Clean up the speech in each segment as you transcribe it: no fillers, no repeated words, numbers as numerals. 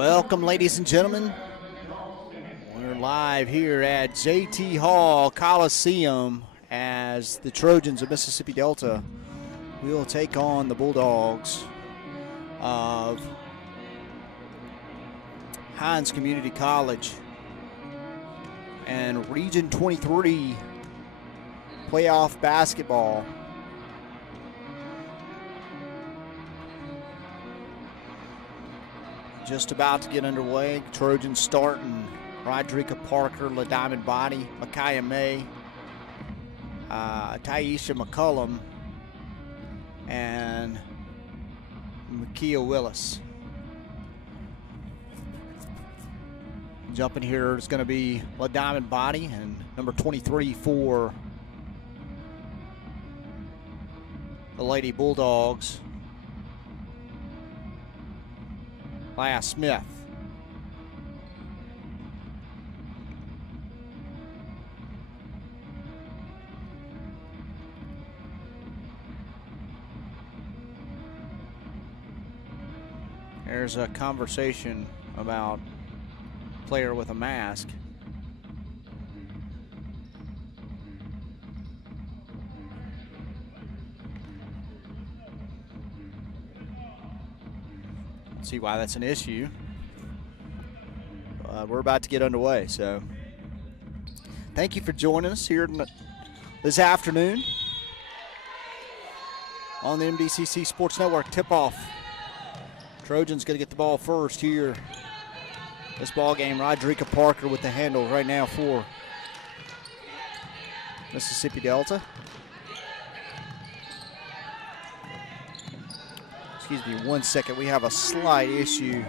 Welcome, ladies and gentlemen. We're live here at JT Hall Coliseum as the Trojans of Mississippi Delta will take on the Bulldogs of Hinds Community College and Region 23 playoff basketball. Just about to get underway. Trojans starting Rodrika Parker, LaDiamond Body, Micaiah May, Taisha McCullum, and Makia Willis. Jumping here is going to be LaDiamond Body and number 23 for the Lady Bulldogs, Leah Smith. There's a conversation about player with a mask. See why that's an issue. We're about to get underway, so thank you for joining us here this afternoon on the MDCC Sports Network. Tip-off. Trojans going to get the ball first here. This ball game, Rodrika Parker with the handle right now for Mississippi Delta. Excuse me 1 second, we have a slight issue.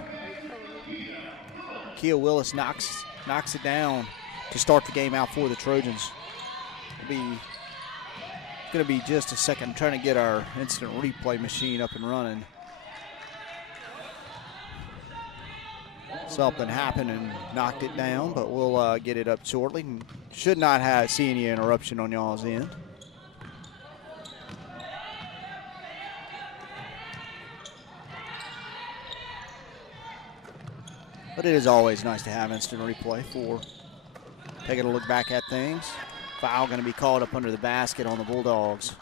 Kia Willis knocks it down to start the game out for the Trojans. It's going to be just a second. I'm trying to get our instant replay machine up and running. Something happened and knocked it down, but we'll get it up shortly. Should not see any interruption on y'all's end. But it is always nice to have instant replay for taking a look back at things. Foul going to be called up under the basket on the Bulldogs.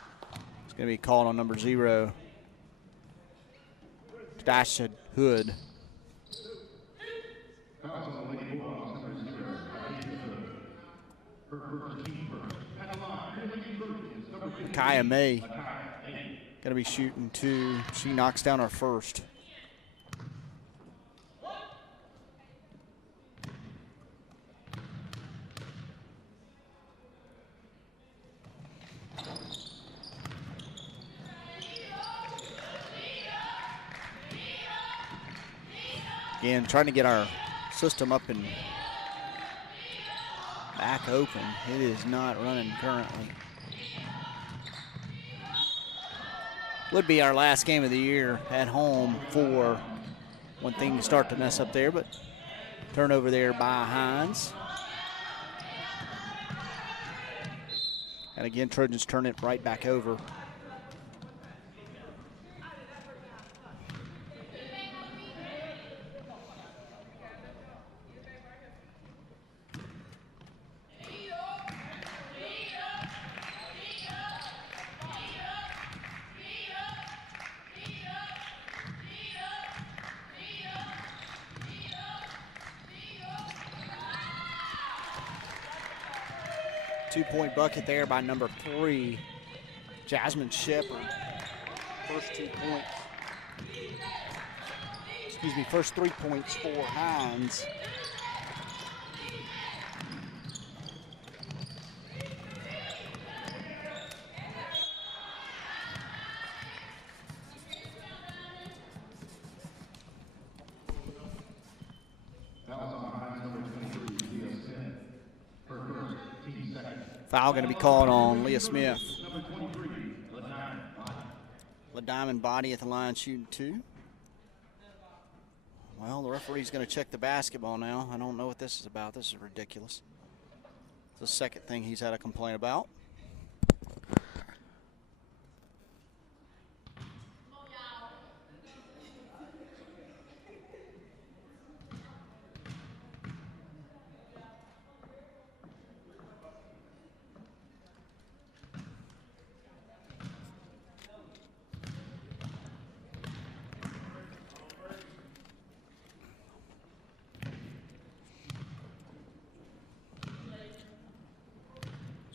It's going to be called on number 0, Tasha Hood. Micaiah May going to be shooting 2. She knocks down her first. Again, trying to get our system up and back open. It is not running currently. Would be our last game of the year at home for when things start to mess up there, but turnover there by Hinds. And again, Trojans turn it right back over. Two-point bucket there by number 3, Jasmine Shepard. First 2 points. Excuse me, first 3 points for Hinds. Foul going to be called on Leah Smith. LaDiamond Body at the line shooting 2. Well, the referee's going to check the basketball now. I don't know what this is about. This is ridiculous. It's the second thing he's had a complaint about.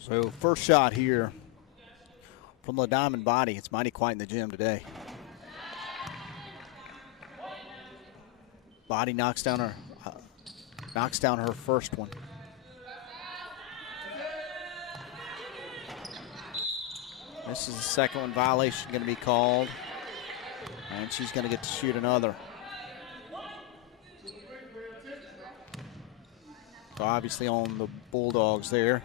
So first shot here from the Diamond Body. It's mighty quiet in the gym today. Body knocks down her first one. This is the second one. Violation going to be called, and she's going to get to shoot another. So obviously on the Bulldogs there.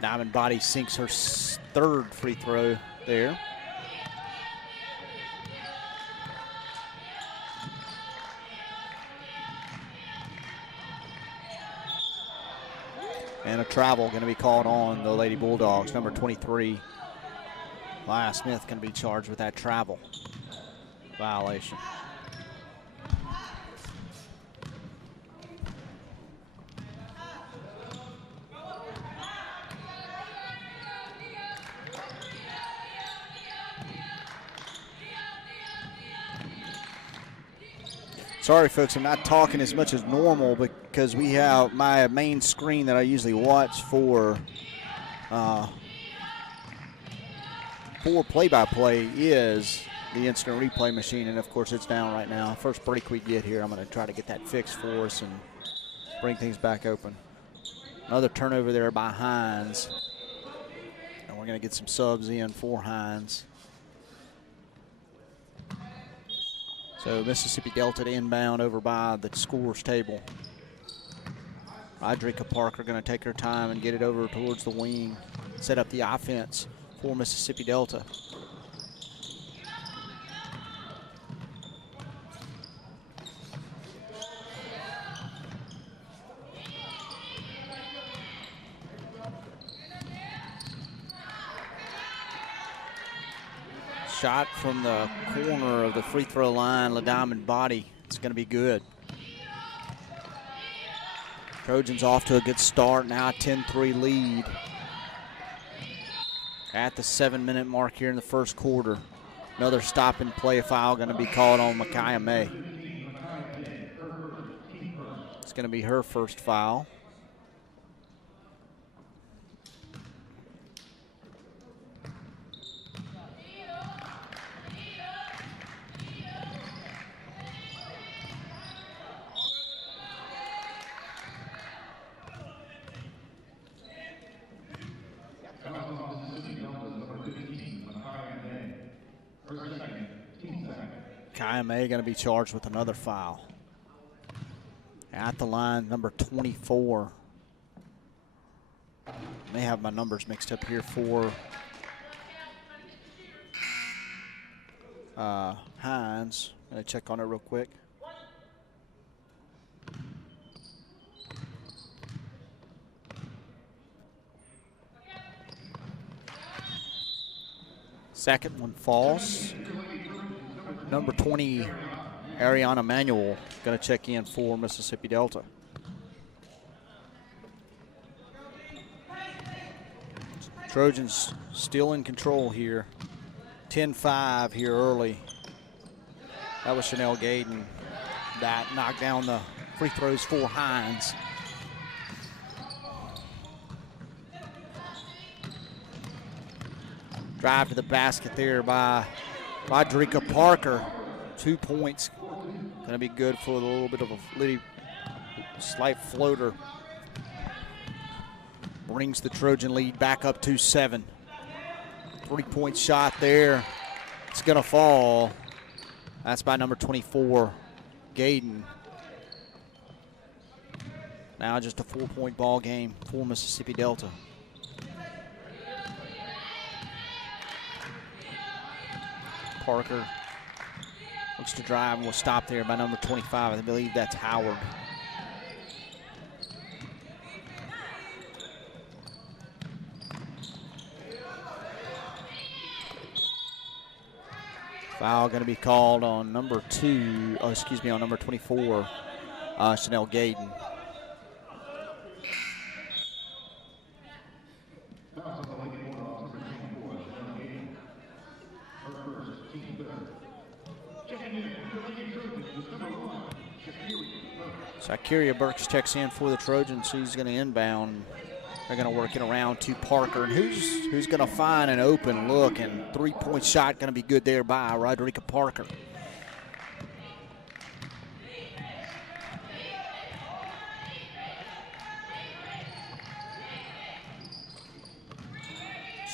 Diamond Body sinks her third free throw there. And a travel going to be called on the Lady Bulldogs. Number 23, Laya Smith, going to be charged with that travel violation. Sorry, folks, I'm not talking as much as normal because we have my main screen that I usually watch for play-by-play is the instant replay machine, and of course it's down right now. First break we get here, I'm going to try to get that fixed for us and bring things back open. Another turnover there by Hinds, and we're going to get some subs in for Hinds. So Mississippi Delta to inbound over by the scores table. Rodrika Parker going to take her time and get it over towards the wing, set up the offense for Mississippi Delta. Shot from the corner of the free throw line, La Diamond Body. It's going to be good. Trojans off to a good start. Now a 10-3 lead at the 7-minute mark here in the first quarter. Another stop and play foul going to be called on Micaiah May. It's going to be her first foul. Micaiah May going to be charged with another foul. At the line, number 24. May have my numbers mixed up here for Hinds. I'm going to check on it real quick. Second one falls. Number 20, Ariana Manuel, going to check in for Mississippi Delta. Trojans still in control here. 10-5 here early. That was Chanel Gayden that knocked down the free throws for Hinds. Drive to the basket there by Rodrika Parker. 2 points. Going to be good for a little bit of a slight floater. Brings the Trojan lead back up to 7. 3-point shot there. It's going to fall. That's by number 24, Gayden. Now just a 4-point ball game for Mississippi Delta. Parker looks to drive and will stop there by number 25. I believe that's Howard. Foul going to be called on number 24, Chanel Gayden. So Kyria Burks checks in for the Trojans. He's going to inbound. They're going to work it around to Parker. And who's going to find an open look, and three-point shot going to be good there by Rodrika Parker.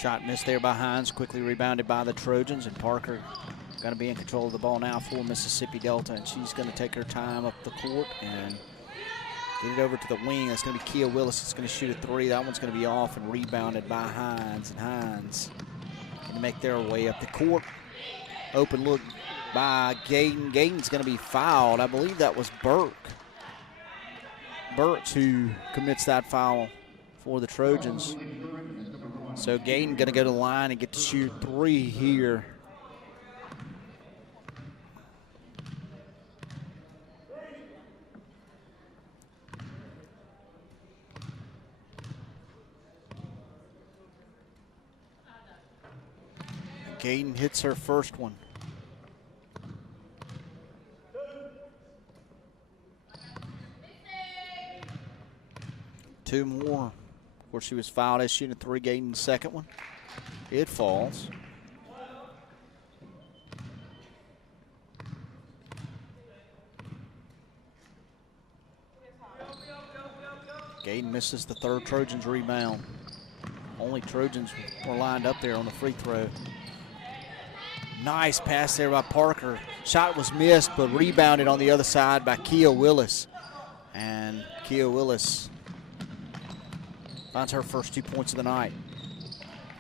Shot missed there by Hinds, quickly rebounded by the Trojans, and Parker going to be in control of the ball now for Mississippi Delta, and she's going to take her time up the court and get it over to the wing. That's going to be Kia Willis. It's going to shoot a three. That one's going to be off and rebounded by Hinds, and Hinds going to make their way up the court. Open look by Gayden. Gayden's going to be fouled. I believe that was Burks who commits that foul for the Trojans. So Gayden going to go to the line and get to shoot three here. Gayden hits her first one. Two more. Of course, she was fouled as shooting a three. Gayden's second one. It falls. Gayden misses the third Trojans rebound. Only Trojans were lined up there on the free throw. Nice pass there by Parker. Shot was missed, but rebounded on the other side by Kia Willis. And Kia Willis finds her first 2 points of the night.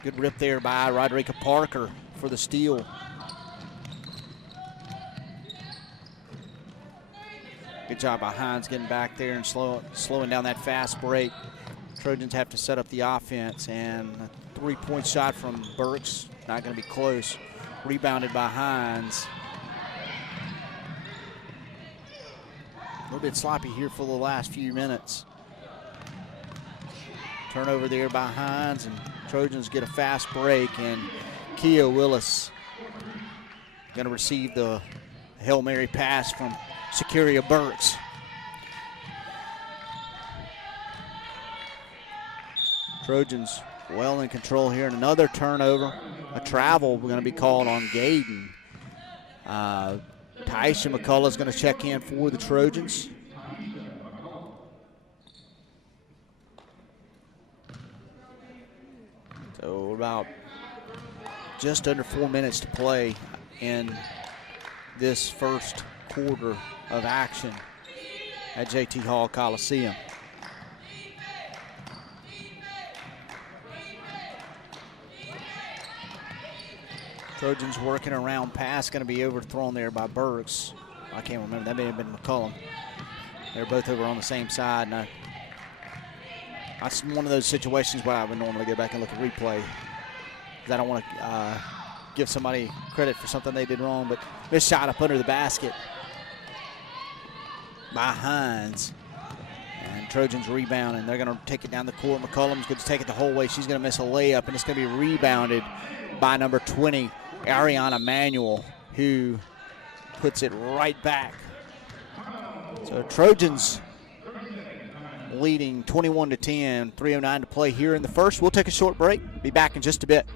Good rip there by Rodrika Parker for the steal. Good job by Hinds getting back there and slowing down that fast break. Trojans have to set up the offense, and a three-point shot from Burks, not going to be close. Rebounded by Hinds. A little bit sloppy here for the last few minutes. Turnover there by Hinds, and Trojans get a fast break, and Kia Willis going to receive the Hail Mary pass from Shakuria Burks. Trojans well in control here, and another turnover. A travel going to be called on Gayden. Taisha McCullough is going to check in for the Trojans. So about just under 4 minutes to play in this first quarter of action at JT Hall Coliseum. Trojans working around pass, going to be overthrown there by Burks. I can't remember, that may have been McCullum. They're both over on the same side, and that's one of those situations where I would normally go back and look at replay, because I don't want to give somebody credit for something they did wrong, but this shot up under the basket by Hinds. And Trojans rebound, and they're going to take it down the court. McCullum's going to take it the whole way. She's going to miss a layup, and it's going to be rebounded by number 20, Ariana Manuel, who puts it right back. So Trojans leading 21-10, 3:09 to play here in the first. We'll take a short break. Be back in just a bit.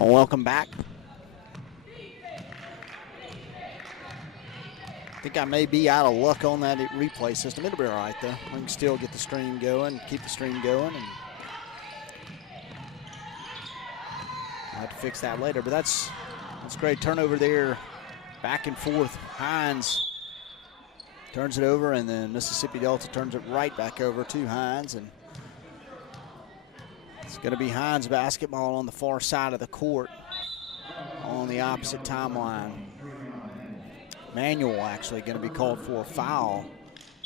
Welcome back. I think I may be out of luck on that replay system. It'll be all right, though. We can still get the stream going, keep the stream going. And have to fix that later, but that's great. Turnover there, back and forth. Hinds turns it over, and then Mississippi Delta turns it right back over to Hinds, and it's going to be Hinds basketball on the far side of the court on the opposite timeline. Manual actually going to be called for a foul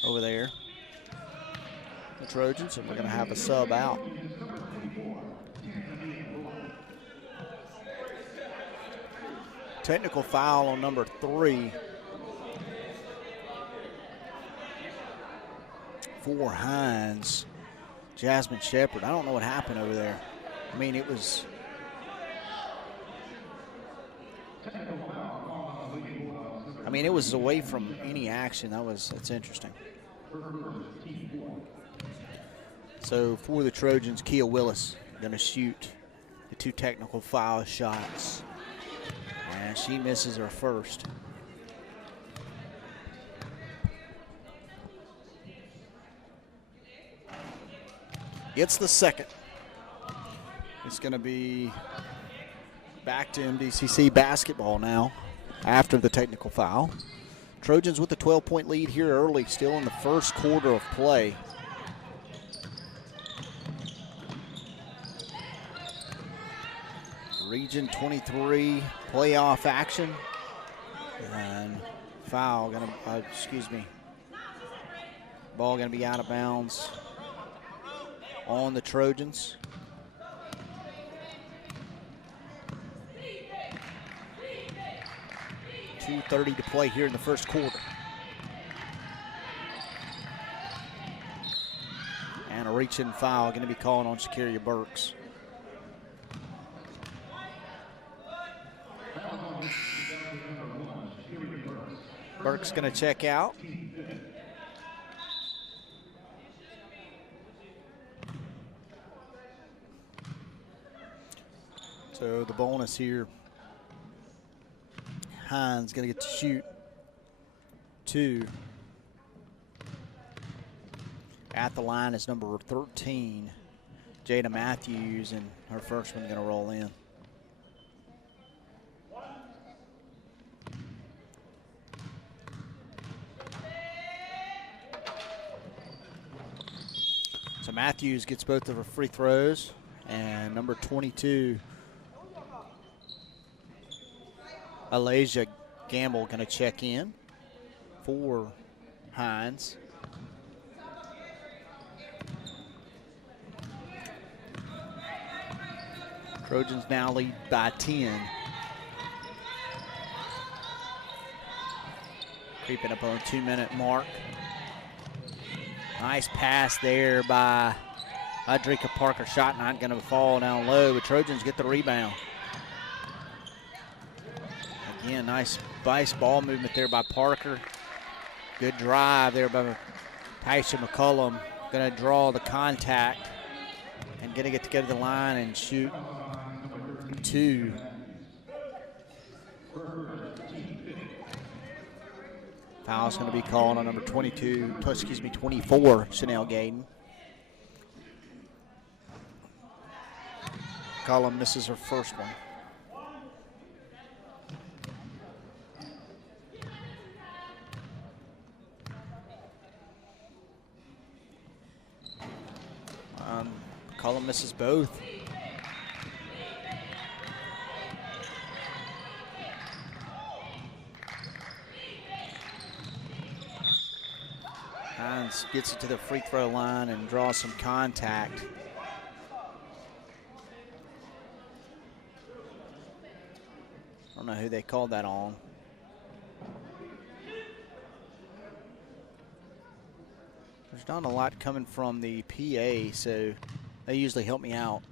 over there, the Trojans, and we're going to have a sub out. Technical foul on number 3 for Hinds. Jasmine Shepard. I don't know what happened over there. I mean, it was... it was away from any action. That's interesting. So for the Trojans, Kia Willis going to shoot the 2 technical foul shots. And she misses her first. It's the second. It's going to be back to MDCC basketball now after the technical foul. Trojans with a 12-point lead here early, still in the first quarter of play. Region 23 playoff action. And foul going to, ball going to be out of bounds on the Trojans. .2:30 to play here in the first quarter. And a reach-in foul going to be called on Sha'Carria Burks. Burks going to check out. So the bonus here, Hinds going to get to shoot 2. At the line is number 13, Jada Matthews, and her first one going to roll in. So Matthews gets both of her free throws, and number 22, Alasia Gamble, going to check in for Hinds. Trojans now lead by 10. Creeping up on the 2-minute mark. Nice pass there by Adrika Parker. Shot not going to fall down low, but Trojans get the rebound. Again, nice ball movement there by Parker. Good drive there by Taisha McCullum. Going to draw the contact and going to get to go to the line and shoot 2. Foul's going to be called on number 24, Chanel Gayden. McCullum misses her first one. McCullum misses both. Hinds gets it to the free throw line and draws some contact. I don't know who they called that on. There's not a lot coming from the PA, so they usually help me out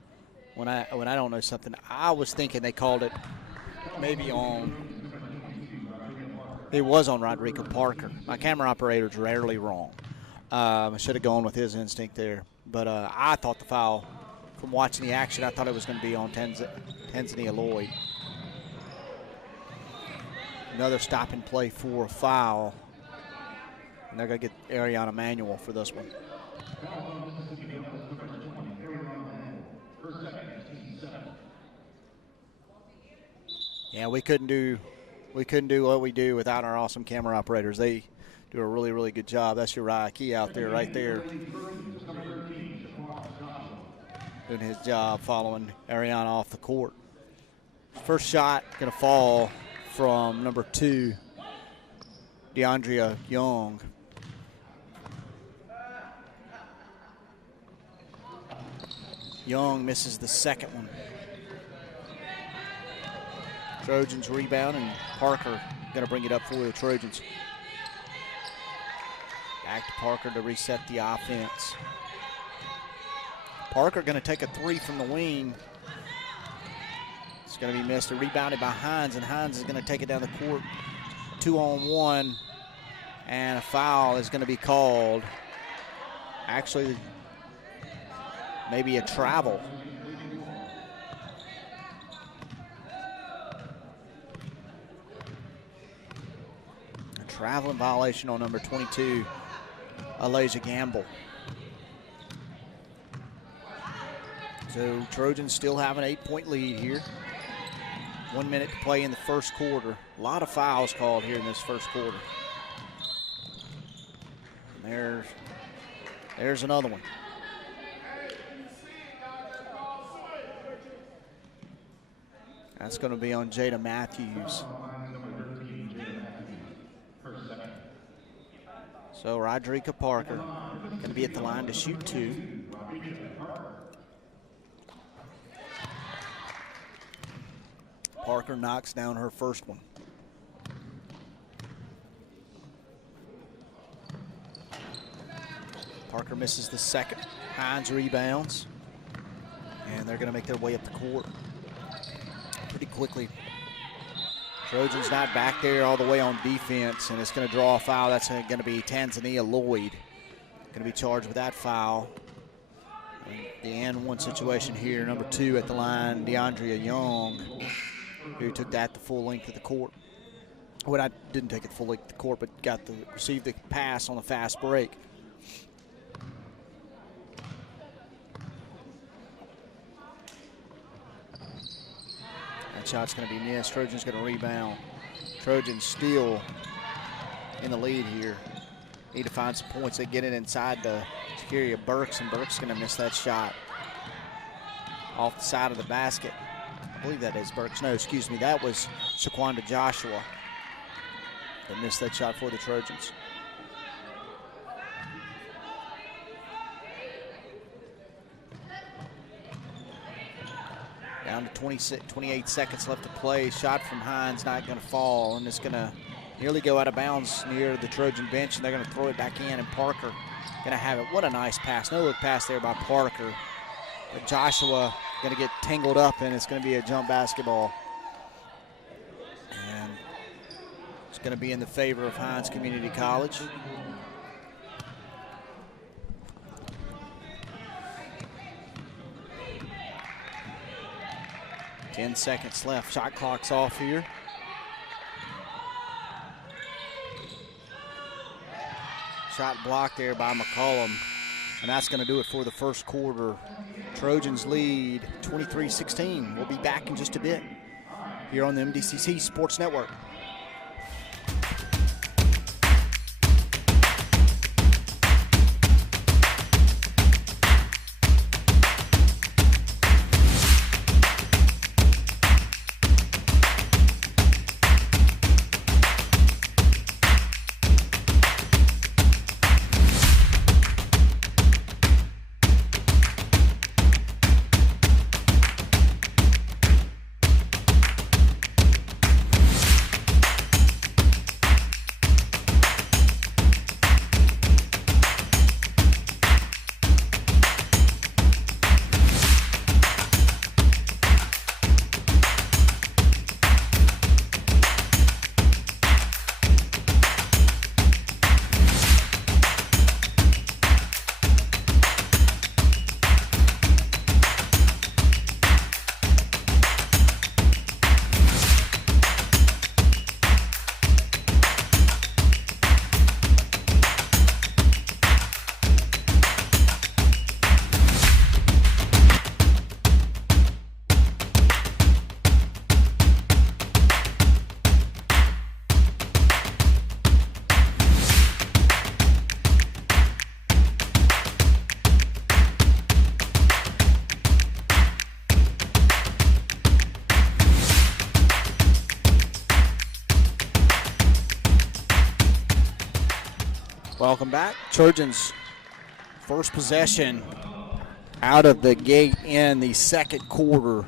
when I don't know something. I was thinking they called it maybe on. It was on Rodrigo Parker. My camera operator's rarely wrong. I should have gone with his instinct there, but I thought the foul, from watching the action, I thought it was going to be on Tanzania Lloyd. Another stop and play for a foul. And they're going to get Ariana Manuel for this one. Yeah, we couldn't do what we do without our awesome camera operators. They do a really, really good job. That's Uriah Key out there, right there, doing his job, following Ariana off the court. First shot going to fall from number 2, DeAndrea Young. Young misses the second one. Trojans rebound, and Parker going to bring it up for the Trojans. Back to Parker to reset the offense. Parker going to take a 3 from the wing. It's going to be missed. Rebounded by Hinds, and Hinds is going to take it down the court. 2-on-1, and a foul is going to be called. Actually, maybe a travel. A traveling violation on number 22, Alasia Gamble. So Trojans still have an 8-point lead here. 1 minute to play in the first quarter. A lot of fouls called here in this first quarter. And there's another one. That's going to be on Jada Matthews. So Rodrika Parker going to be at the line to shoot 2. Parker knocks down her first one. Parker misses the second. Hinds rebounds. And they're going to make their way up the court pretty quickly. Trojans not back there all the way on defense, and it's going to draw a foul. That's going to be Tanzania Lloyd. Going to be charged with that foul. And the and one situation here, number 2 at the line, DeAndrea Young, who took that the full length of the court. Well, I didn't take it full length of the court, but received the pass on the fast break. That shot's going to be missed. Trojans going to rebound. Trojans still in the lead here. Need to find some points. They get it inside the security of Burks, and Burks going to miss that shot off the side of the basket. I believe that is Burks. No, excuse me. That was Shaquanda Joshua that missed that shot for the Trojans. Down to 28 seconds left to play. Shot from Hinds not going to fall, and it's going to nearly go out of bounds near the Trojan bench, and they're going to throw it back in, and Parker going to have it. What a nice pass. No look pass there by Parker. But Joshua going to get tangled up, and it's going to be a jump basketball. And it's going to be in the favor of Hinds Community College. Ten seconds left. Shot clock's off here. Shot blocked there by McCollum. And that's going to do it for the first quarter. Trojans lead 23-16. We'll be back in just a bit here on the MDCC Sports Network. Welcome back. Trojans first possession out of the gate in the second quarter.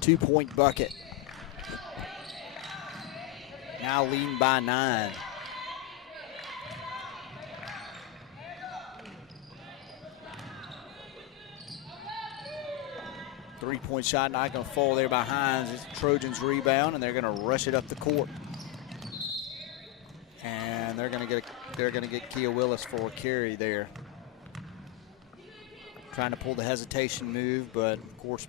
2-point bucket. Now leading by 9. Three-point shot not going to fall there by Hinds. It's Trojans rebound, and they're going to rush it up the court. And they're going to get Kia Willis for a carry there. Trying to pull the hesitation move, but of course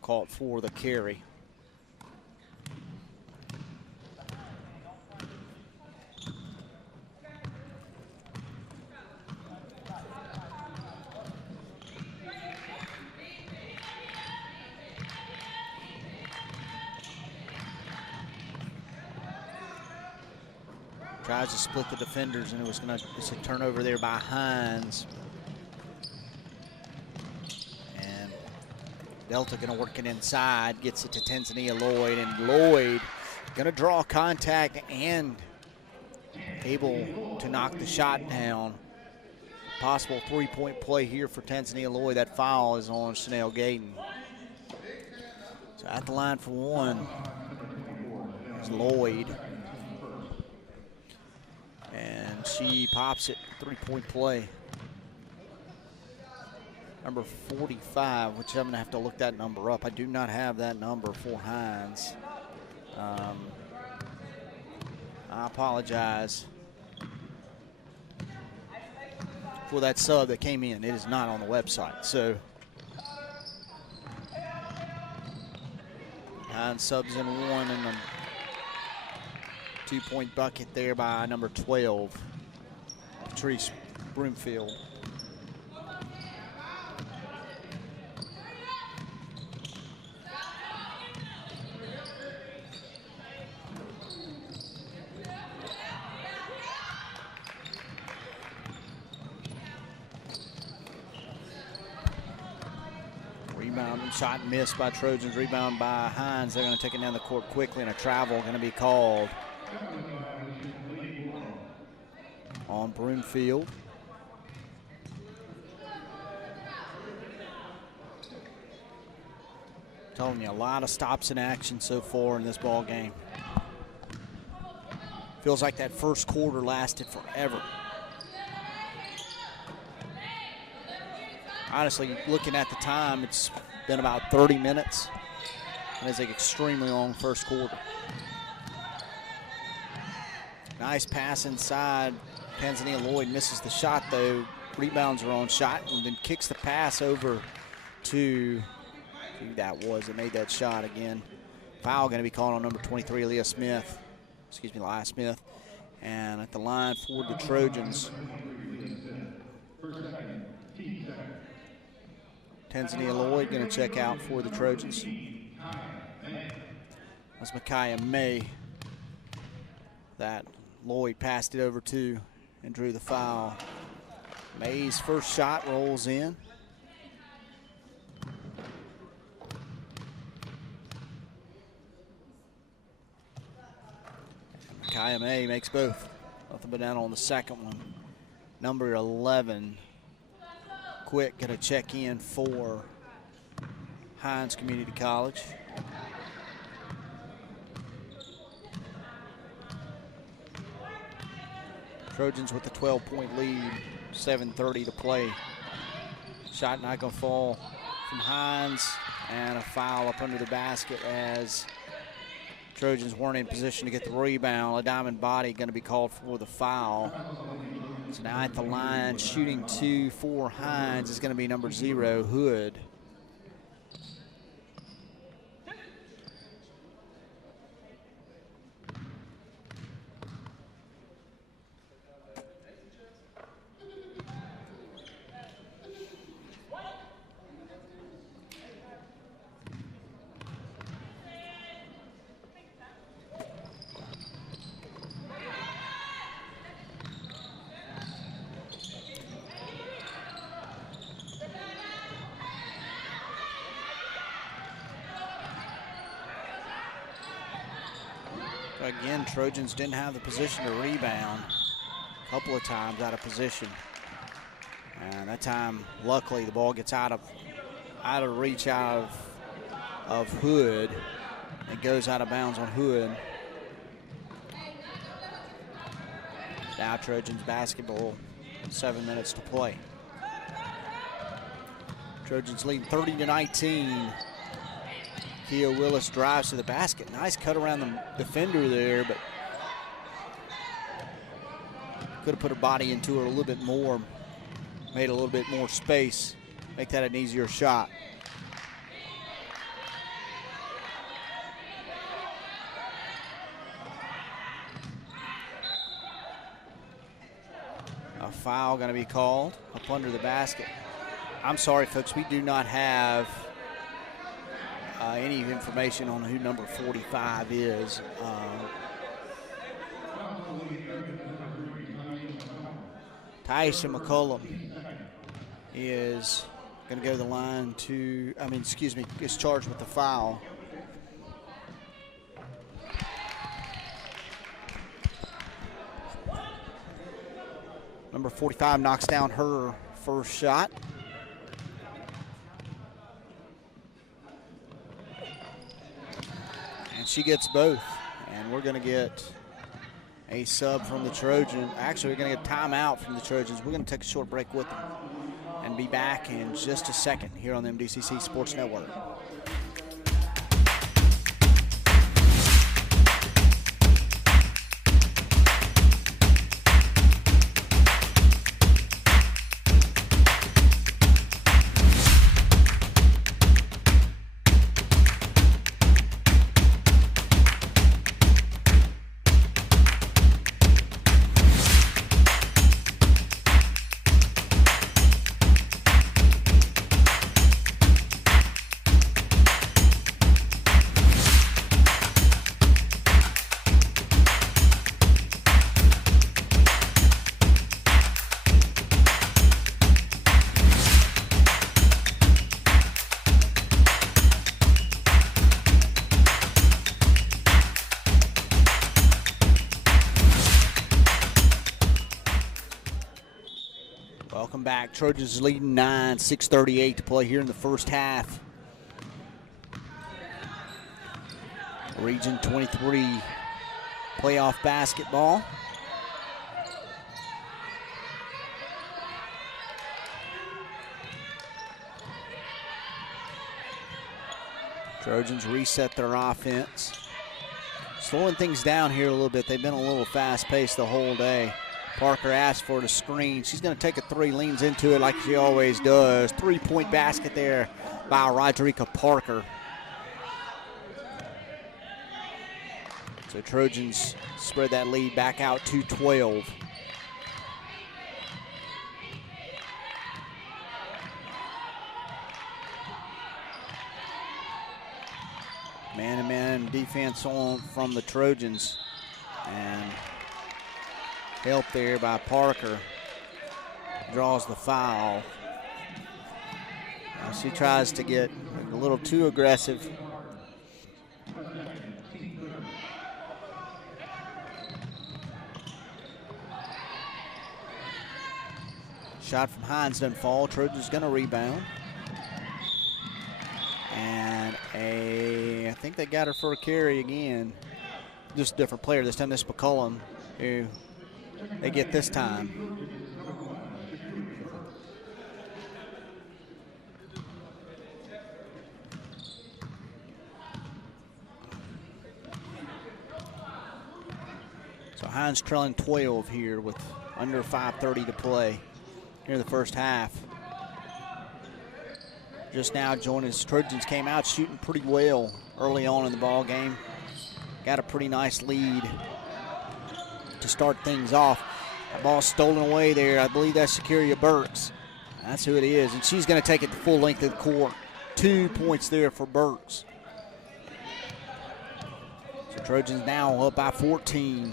called for the carry. Tries to split the defenders, and it's a turnover there by Hinds. And Delta going to work it inside, gets it to Tanzania Lloyd, and Lloyd going to draw contact and able to knock the shot down. Possible three-point play here for Tanzania Lloyd. That foul is on Chanel Gayton. So at the line for one is Lloyd. And she pops it, three-point play. Number 45, which I'm going to have to look that number up. I do not have that number for Hinds. I apologize for that sub that came in. It is not on the website. So Hinds subs in one, and a 2-point bucket there by number 12, Patrice Broomfield. Rebound and shot missed by Trojans. Rebound by Hinds. They're going to take it down the court quickly, and a travel going to be called on Broomfield. Telling you, a lot of stops in action so far in this ball game. Feels like that first quarter lasted forever. Honestly, looking at the time, it's been about 30 minutes. And it's an extremely long first quarter. Nice pass inside. Tanzania Lloyd misses the shot, though. Rebounds her own shot, and then kicks the pass over to who that was that made that shot again. Foul going to be called on number 23, Leah Smith. Excuse me, Leah Smith. And at the line for the Trojans, Tanzania Lloyd going to check out for the Trojans. That's Micaiah May that Lloyd passed it over to and drew the foul. May's first shot rolls in. Micaiah May makes both. Nothing but down on the second one. Number 11, Quick, going to check in for Hinds Community College. Trojans with a 12-point lead, 7:30 to play. Shot not going to fall from Hinds, and a foul up under the basket as Trojans weren't in position to get the rebound. A diamond body going to be called for the foul. So now at the line, shooting two for Hinds is going to be number 0, Hood. Again, Trojans didn't have the position to rebound. A couple of times out of position. And that time, luckily, the ball gets out of reach of Hood. It goes out of bounds on Hood. Now Trojans basketball, 7 minutes to play. Trojans leading 30-19. Kia Willis drives to the basket. Nice cut around the defender there, but could have put her body into it a little bit more, made a little bit more space, make that an easier shot. A foul going to be called up under the basket. I'm sorry, folks, we do not have any information on who number 45 is. Tyson McCullum is going to go to the line is charged with the foul. Number 45 knocks down her first shot. And she gets both. And we're going to get a sub from the Trojans. Actually, we're going to get a timeout from the Trojans. We're going to take a short break with them and be back in just a second here on the MDCC Sports Network. Welcome back. Trojans leading 9, 6:38 to play here in the first half. Region 23 playoff basketball. Trojans reset their offense. Slowing things down here a little bit. They've been a little fast-paced the whole day. Parker asked for the screen. She's going to take a three, leans into it like she always does. Three-point basket there by Rodrika Parker. So Trojans spread that lead back out to 12. Man-to-man defense on from the Trojans. And help there by Parker. Draws the foul. Now she tries to get a little too aggressive. Shot from Hinds doesn't fall. Trojans gonna rebound. And I think they got her for a carry again. Just a different player. This time this McCullum, who they get this time. So Hinds trailing 12 here with under 5:30 to play here in the first half. Just now joining us, Trojans came out shooting pretty well early on in the ball game. Got a pretty nice lead to start things off. The ball stolen away there. I believe that's Shakiria Burks. That's who it is, and she's going to take it the full length of the court. 2 points there for Burks. So Trojans now up by 14.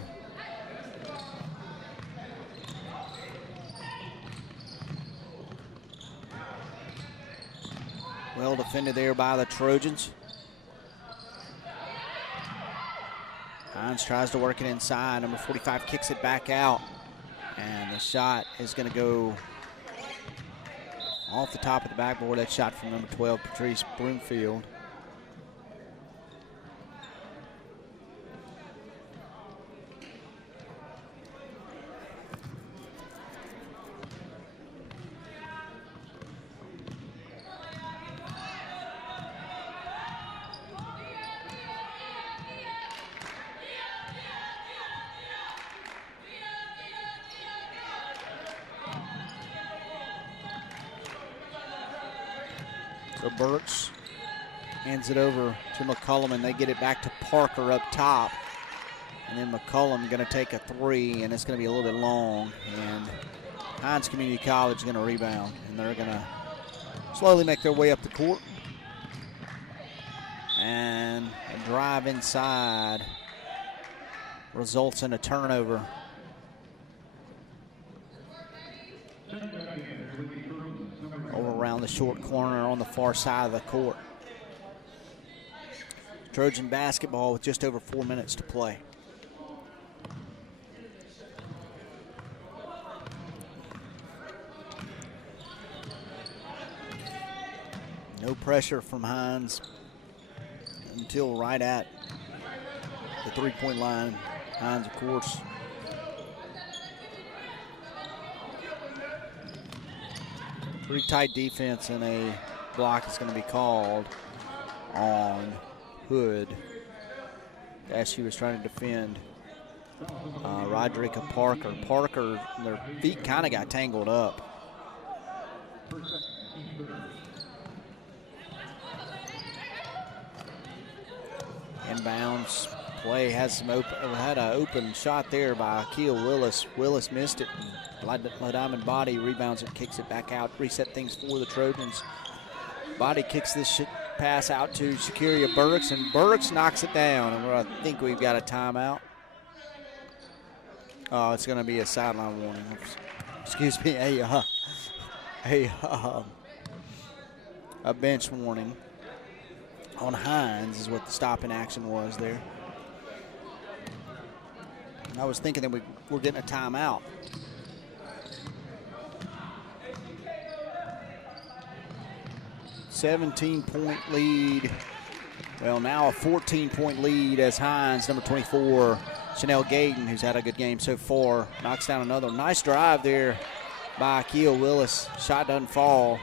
Well defended there by the Trojans. Hinds tries to work it inside. Number 45 kicks it back out. And the shot is going to go off the top of the backboard. That shot from number 12, Patrice Broomfield. So Burks hands it over to McCullum, and they get it back to Parker up top. And then McCullum going to take a three, and it's going to be a little bit long. And Hinds Community College is going to rebound, and they're going to slowly make their way up the court. And a drive inside results in a turnover. Over around the short corner on the far side of the court. Trojan basketball with just over 4 minutes to play. No pressure from Hinds until right at the three-point line. Hinds, of course, pretty tight defense, and a block is going to be called on Hood as she was trying to defend Roderica Parker. Parker, their feet kind of got tangled up. Inbounds play has had an open shot there by Akeel Willis. Willis missed it. Diamond Body rebounds it, kicks it back out, reset things for the Trojans. Body kicks this pass out to Shakiria Burks, and Burks knocks it down. And I think we've got a timeout. Oh, it's going to be a sideline warning. Excuse me, a bench warning on Hinds is what the stopping action was there. And I was thinking that we were getting a timeout. $17-point lead. Well, now a 14-point lead as Hinds, number 24, Chanel Gayton, who's had a good game so far, knocks down another. Nice drive there by Akeel Willis. Shot doesn't fall,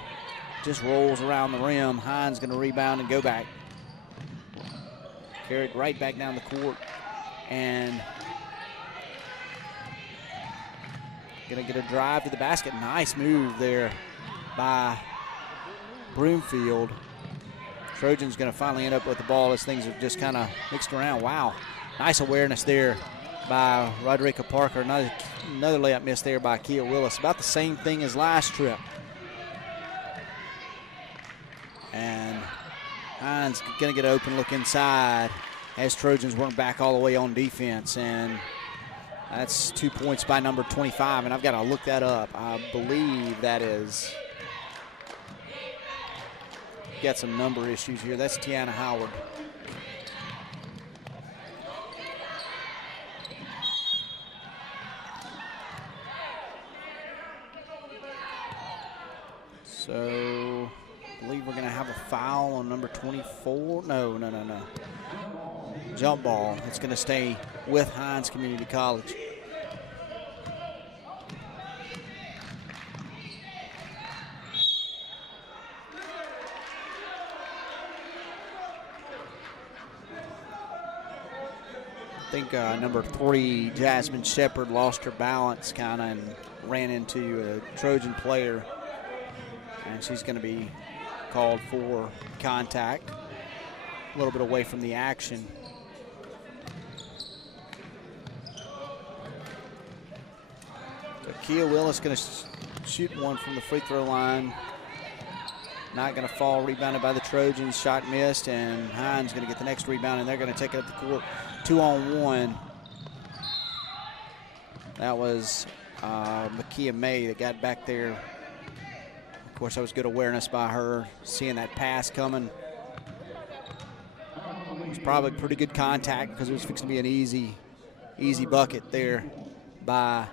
just rolls around the rim. Hinds going to rebound and go back. Carried right back down the court, and going to get a drive to the basket. Nice move there by Broomfield. Trojans going to finally end up with the ball as things have just kind of mixed around. Wow, nice awareness there by Roderica Parker. Another layup miss there by Akeel Willis. About the same thing as last trip. And Hinds going to get an open look inside as Trojans work back all the way on defense. And that's 2 points by number 25. And I've got to look that up. I believe that is... Got some number issues here. That's Tiana Howard. So, I believe we're going to have a foul on number 24. No. Jump ball. It's going to stay with Hinds Community College. I think number 3, Jasmine Shepard, lost her balance kind of and ran into a Trojan player. And she's going to be called for contact. A little bit away from the action. So Kia Willis going to shoot one from the free throw line. Not going to fall, rebounded by the Trojans. Shot missed, and Hinds going to get the next rebound, and they're going to take it up the court. 2-on-1. That was Makia May that got back there. Of course, that was good awareness by her, seeing that pass coming. was probably pretty good contact because it was fixing to be an easy bucket there by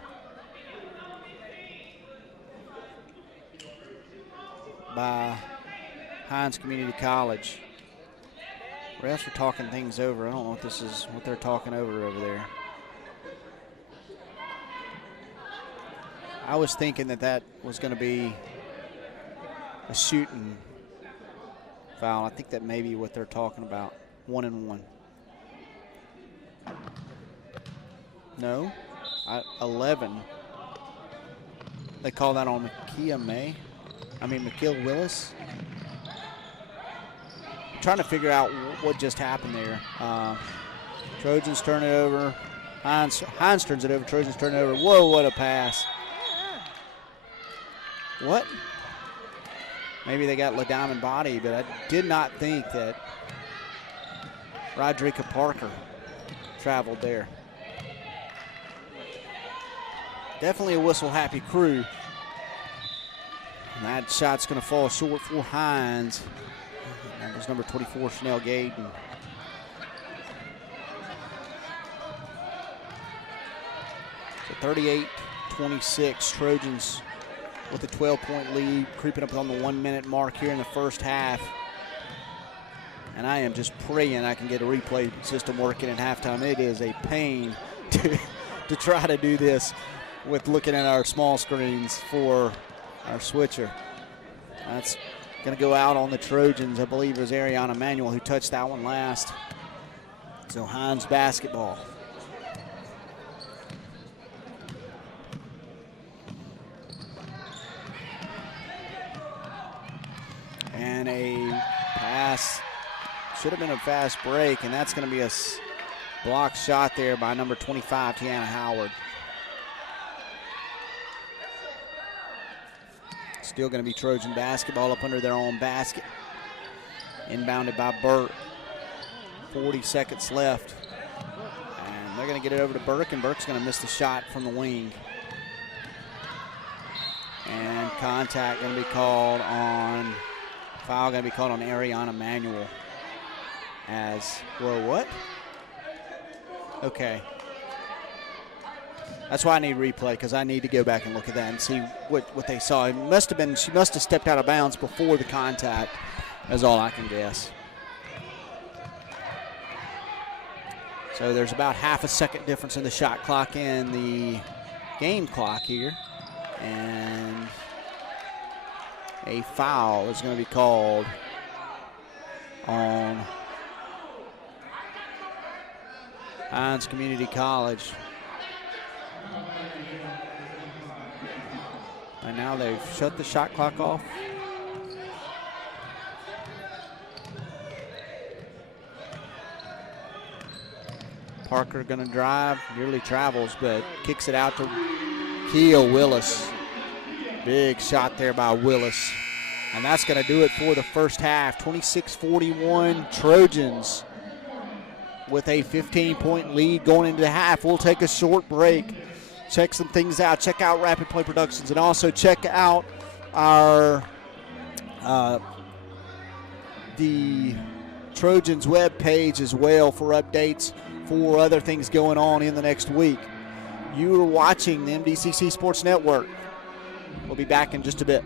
Hinds Community College. Refs are talking things over. I don't know if this is what they're talking over there. I was thinking that was going to be a shooting foul. I think that may be what they're talking about. 1-and-1. No. 11. They call that on McKeel Willis. I'm trying to figure out what just happened there. Trojans turn it over. Hinds turns it over. Trojans turn it over. Whoa, what a pass. What? Maybe they got LaDiamond body, but I did not think that Rodrika Parker traveled there. Definitely a whistle-happy crew. And that shot's going to fall short for Hinds. That was number 24, Chanel Gayden. So 38-26, Trojans with a 12-point lead, creeping up on the 1-minute mark here in the first half. And I am just praying I can get a replay system working at halftime. It is a pain to try to do this with looking at our small screens for our switcher. That's going to go out on the Trojans. I believe it was Ariana Manuel who touched that one last. So Hinds basketball. And a pass. Should have been a fast break, and that's going to be a block shot there by number 25, Tiana Howard. Still going to be Trojan basketball up under their own basket. Inbounded by Burt. 40 seconds left. And they're going to get it over to Burke, and Burke's going to miss the shot from the wing. And contact going to be called on, foul going to be called on Ariana Manuel. As, whoa, what? Okay. That's why I need replay, because I need to go back and look at that and see what they saw. It must have been, she must have stepped out of bounds before the contact. That's all I can guess. So there's about half a second difference in the shot clock and the game clock here. And a foul is going to be called on Hinds Community College. And now they've shut the shot clock off. Parker gonna drive, nearly travels, but kicks it out to Keo Willis. Big shot there by Willis. And that's gonna do it for the first half. 26-41 Trojans with a 15-point lead going into the half. We'll take a short break. Check some things out. Check out Rapidplay Productions, and also check out our the Trojans web page as well for updates for other things going on in the next week. You are watching the MDCC Sports Network. We'll be back in just a bit.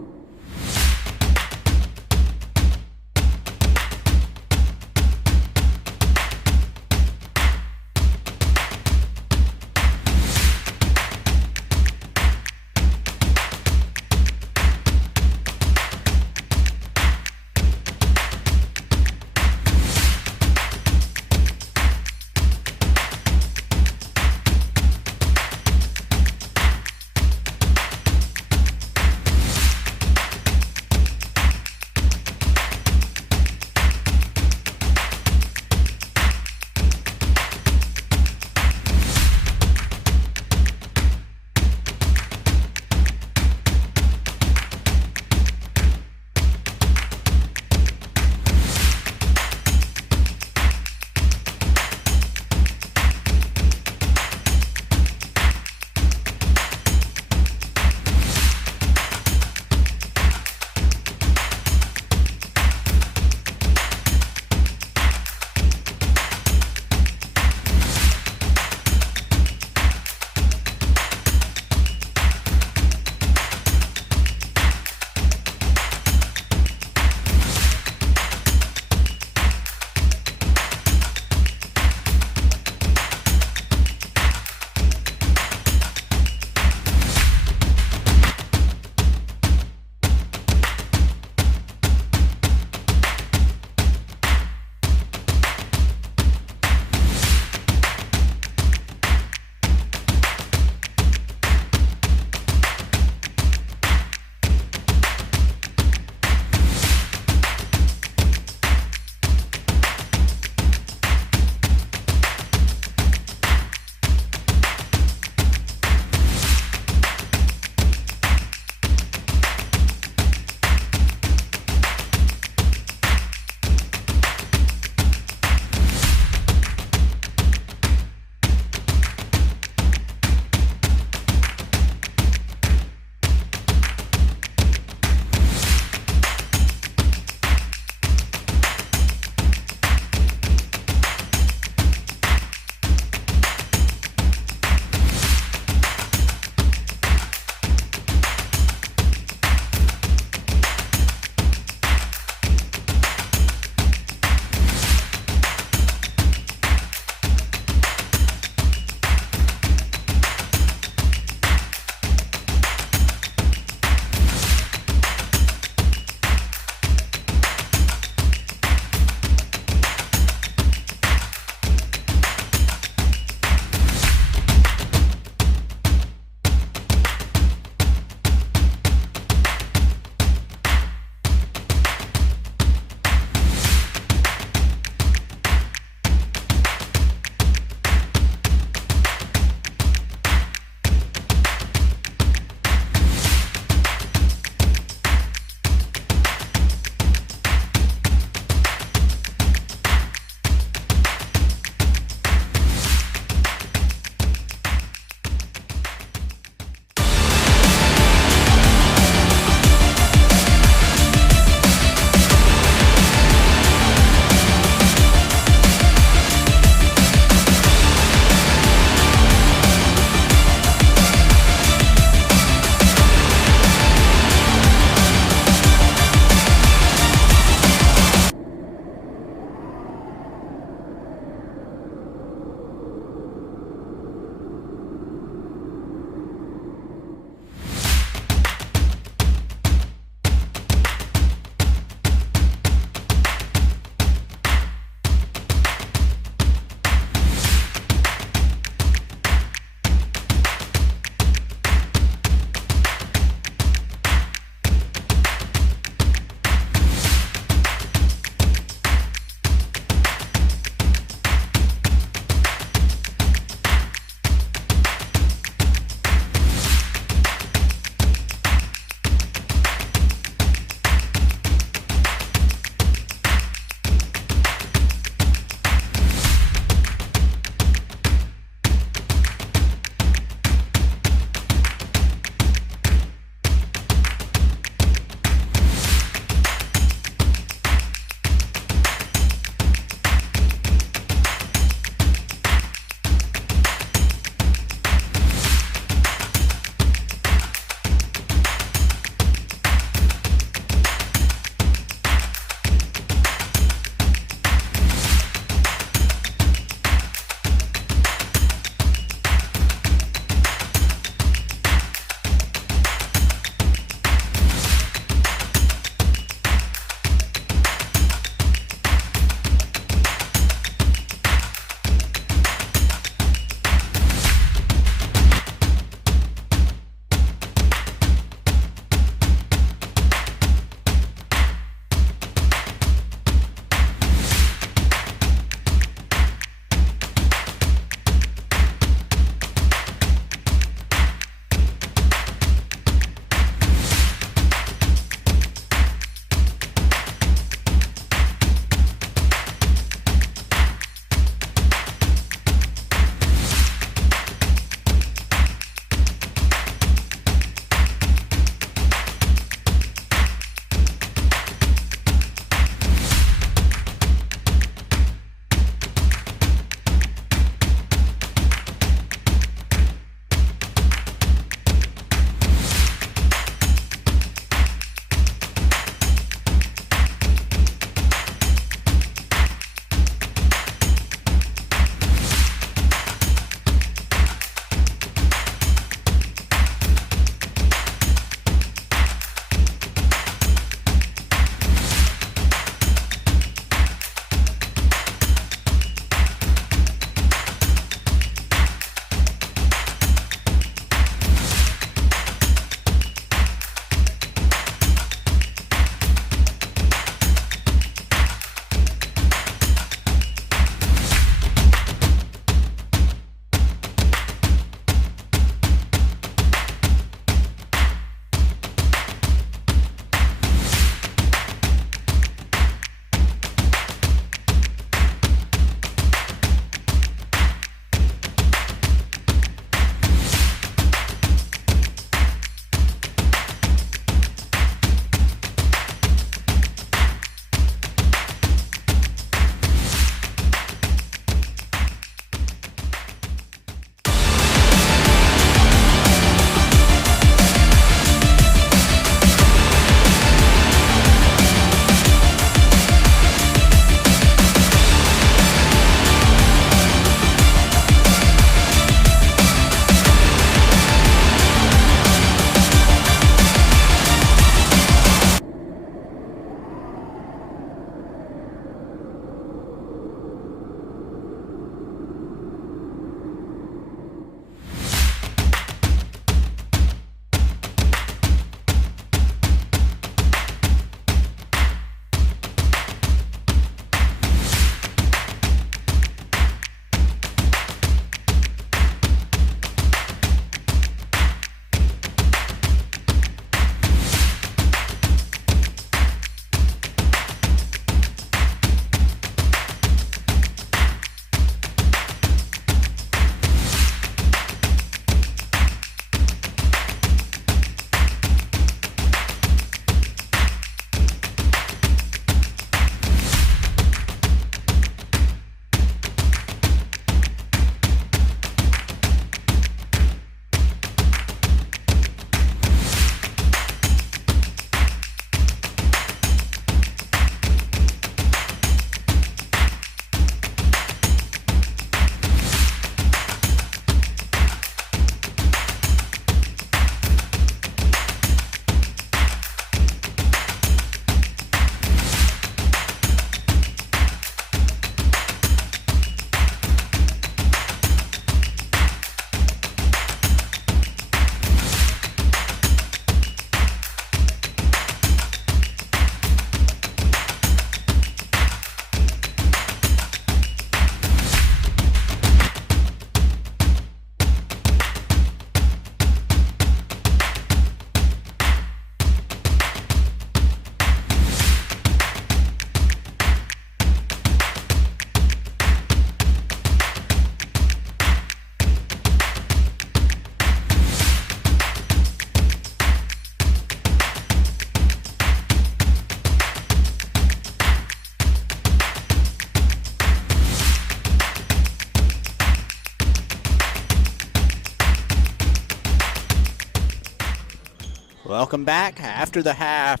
Welcome back after the half.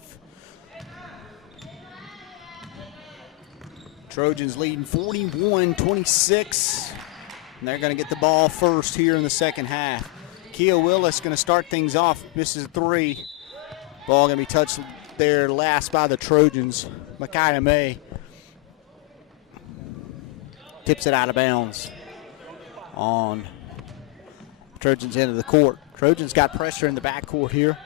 Trojans leading 41-26. And they're going to get the ball first here in the second half. Kia Willis going to start things off. Misses a three. Ball going to be touched there last by the Trojans. Micaiah May tips it out of bounds on Trojans' end of the court. Trojans got pressure in the backcourt here.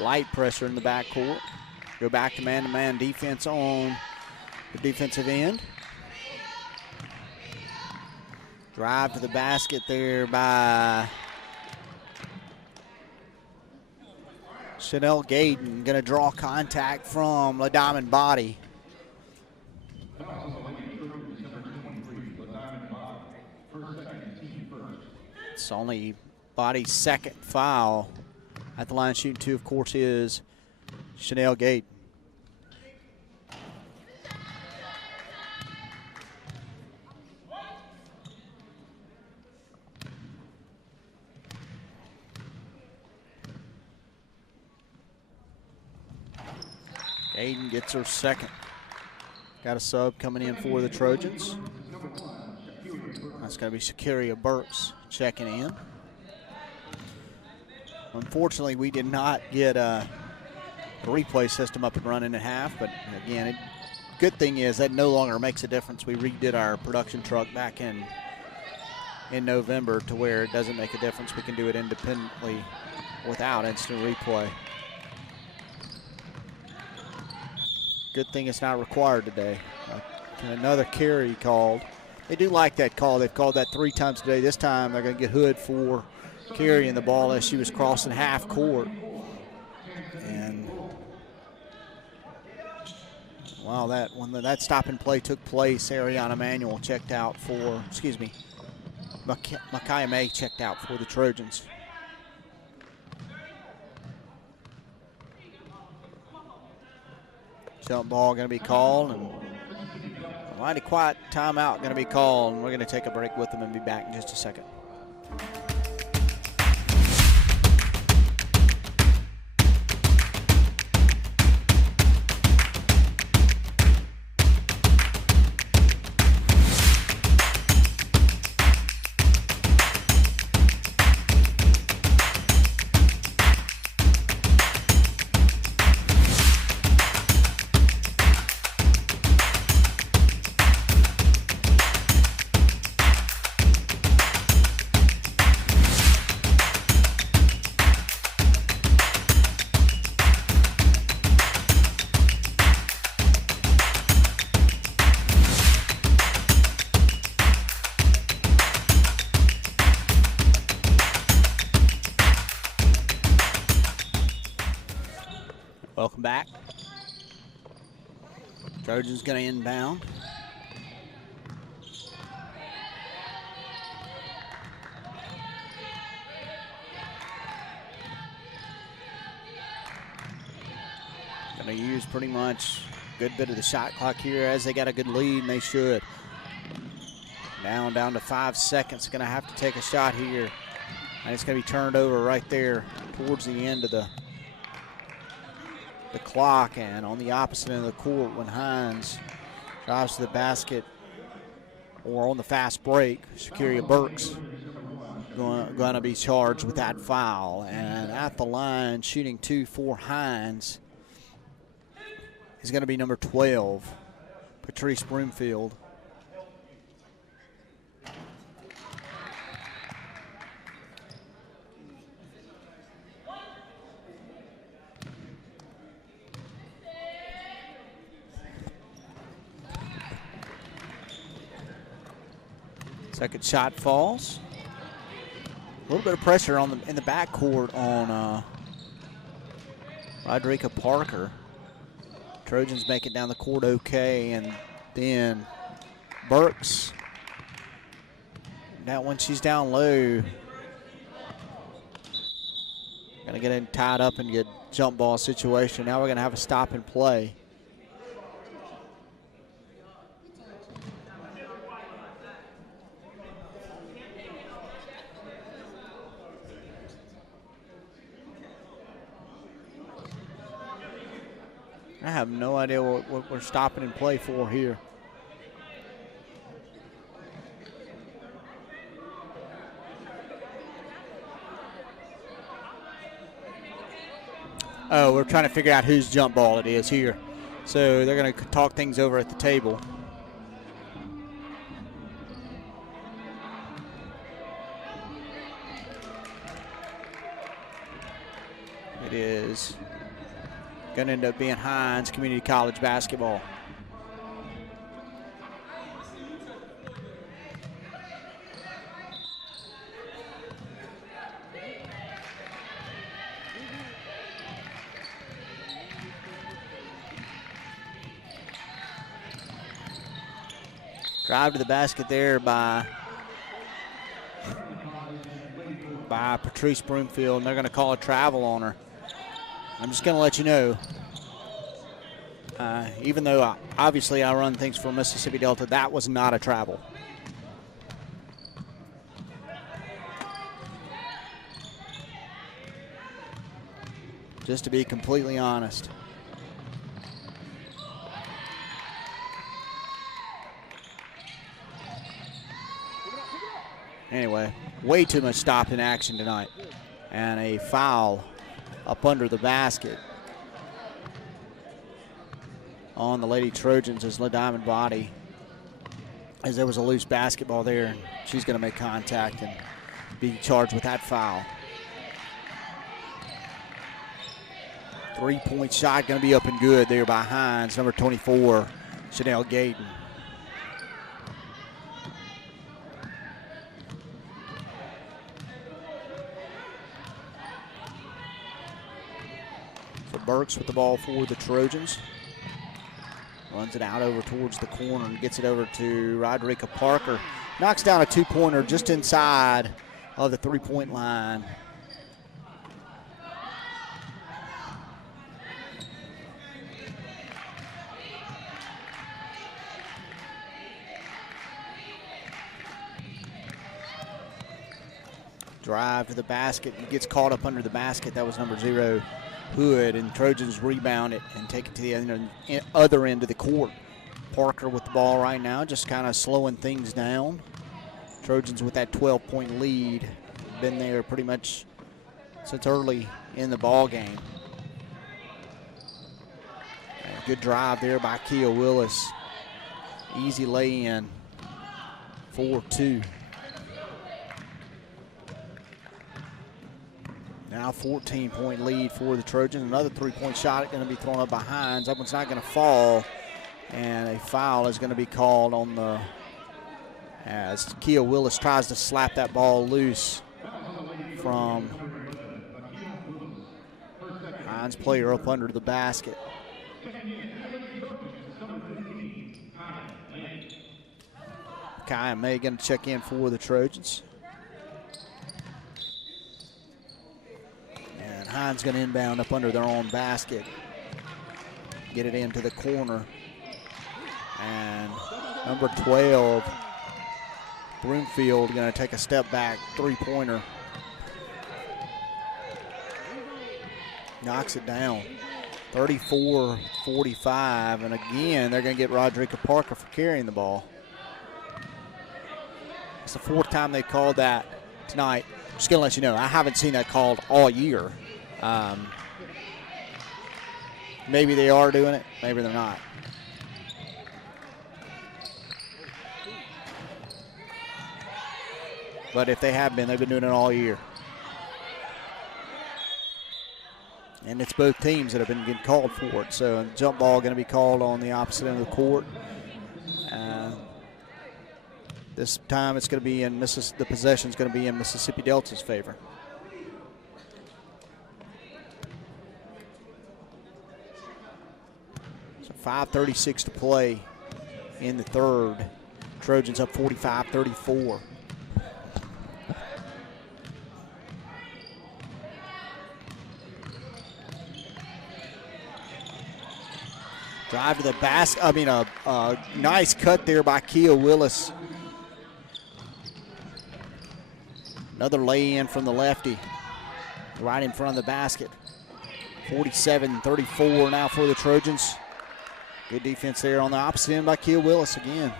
Light pressure in the backcourt. Go back to man-to-man defense on the defensive end. Drive to the basket there by Chanel Gayden. Going to draw contact from LaDiamond Body. It's only Body's second foul. At the line shooting two, of course, is Chanel Gayden. Gayden gets her second. Got a sub coming in for the Trojans. That's going to be Shakiria Burks checking in. Unfortunately, we did not get a replay system up and running at half, but again, good thing is that no longer makes a difference. We redid our production truck back in November to where it doesn't make a difference. We can do it independently without instant replay. Good thing it's not required today. Another carry called. They do like that call. They've called that 3 times today. This time they're going to get Hood for carrying the ball as she was crossing half court. And wow, when that stop and play took place, Ariana Manuel checked out for, Micaiah May checked out for the Trojans. Jump ball going to be called, and a mighty quiet timeout going to be called, and we're going to take a break with them and be back in just a second. Welcome back. Trojans going to inbound. Going to use pretty much a good bit of the shot clock here as they got a good lead, and they should. Down to 5 seconds. Going to have to take a shot here. And it's going to be turned over right there towards the end of the clock, and on the opposite end of the court when Hinds drives to the basket or on the fast break, Shakiria Burks going to be charged with that foul. And at the line shooting 2 for Hinds is going to be number 12, Patrice Broomfield. Second shot falls. A little bit of pressure in the backcourt on Rodrika Parker. Trojans make it down the court okay, and then Burks. Now when she's down low, gonna get in tied up and get jump ball situation. Now we're gonna have a stop and play. I have no idea what we're stopping and play for here. Oh, we're trying to figure out whose jump ball it is here. So they're going to talk things over at the table. It is going to end up being Hinds Community College basketball. Drive to the basket there by Patrice Broomfield, and they're going to call a travel on her. I'm just going to let you know, even though obviously I run things for Mississippi Delta, that was not a travel. Just to be completely honest. Anyway, way too much stop in action tonight. And a foul up under the basket on the Lady Trojans as LaDiamond Body, as there was a loose basketball there. And she's going to make contact and be charged with that foul. 3-point shot going to be up and good there by Hinds, number 24, Chanel Gayton. Burks with the ball for the Trojans. Runs it out over towards the corner and gets it over to Roderica Parker. Knocks down a two-pointer just inside of the three-point line. Drive to the basket. He gets caught up under the basket. That was number 0. Hood, and Trojans rebound it and take it to the other end of the court. Parker with the ball right now, just kind of slowing things down. Trojans with that 12-point lead. Been there pretty much since early in the ball game. And good drive there by Kia Willis. Easy lay-in. 4-2. Now 14-point lead for the Trojans. Another three-point shot going to be thrown up by Hinds. That one's not going to fall. And a foul is going to be called on the, as Kia Willis tries to slap that ball loose from Hinds player up under the basket. Kaya May going to check in for the Trojans. Hinds going to inbound up under their own basket. Get it into the corner. And number 12, Broomfield, going to take a step back three-pointer. Knocks it down. 34-45. And again, they're going to get Roderica Parker for carrying the ball. It's the 4th time they called that tonight. Just going to let you know, I haven't seen that called all year. Maybe they are doing it, maybe they're not. But if they have been, they've been doing it all year. And it's both teams that have been getting called for it. So jump ball going to be called on the opposite end of the court. This time it's going to be in the possession's going to be in Mississippi Delta's favor. So 5:36 to play in the third. Trojans up 45-34. Drive to the basket. I mean, a nice cut there by Kia Willis. Another lay-in from the lefty, right in front of the basket. 47-34 now for the Trojans. Good defense there on the opposite end by Kia Willis again.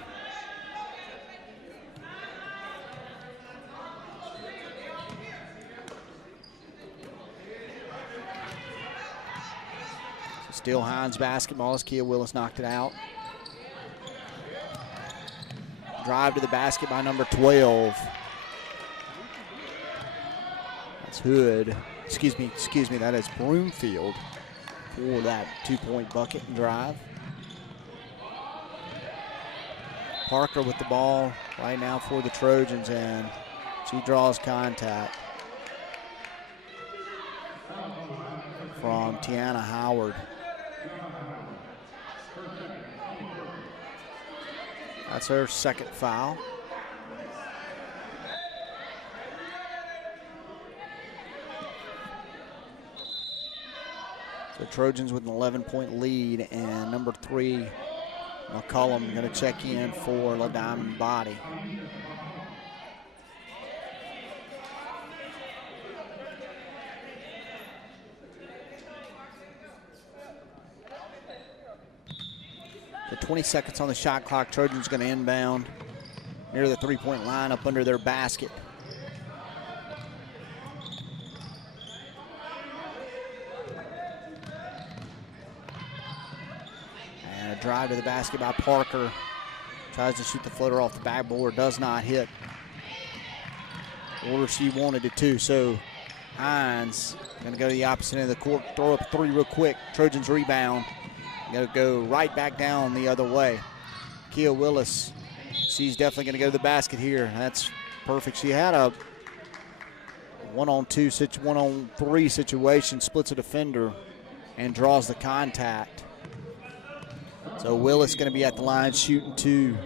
Still Hinds basketball as Kia Willis knocked it out. Drive to the basket by number 12. That's Hood. Excuse me, that is Broomfield for that two-point bucket and drive. Parker with the ball right now for the Trojans, and she draws contact from Tiana Howard. That's her second foul. The Trojans with an 11-point lead, and number 3, McCullum, going to check in for LaDiamond Body. The 20 seconds on the shot clock. Trojans going to inbound near the three-point line up under their basket. And a drive to the basket by Parker. Tries to shoot the floater off the backboard, does not hit. Or she wanted it to, so Hinds going to go to the opposite end of the court, throw up three real quick. Trojans rebound. Going to go right back down the other way. Kia Willis, she's definitely going to go to the basket here. That's perfect. She had a one-on-three situation, splits a defender, and draws the contact. So Willis going to be at the line shooting 2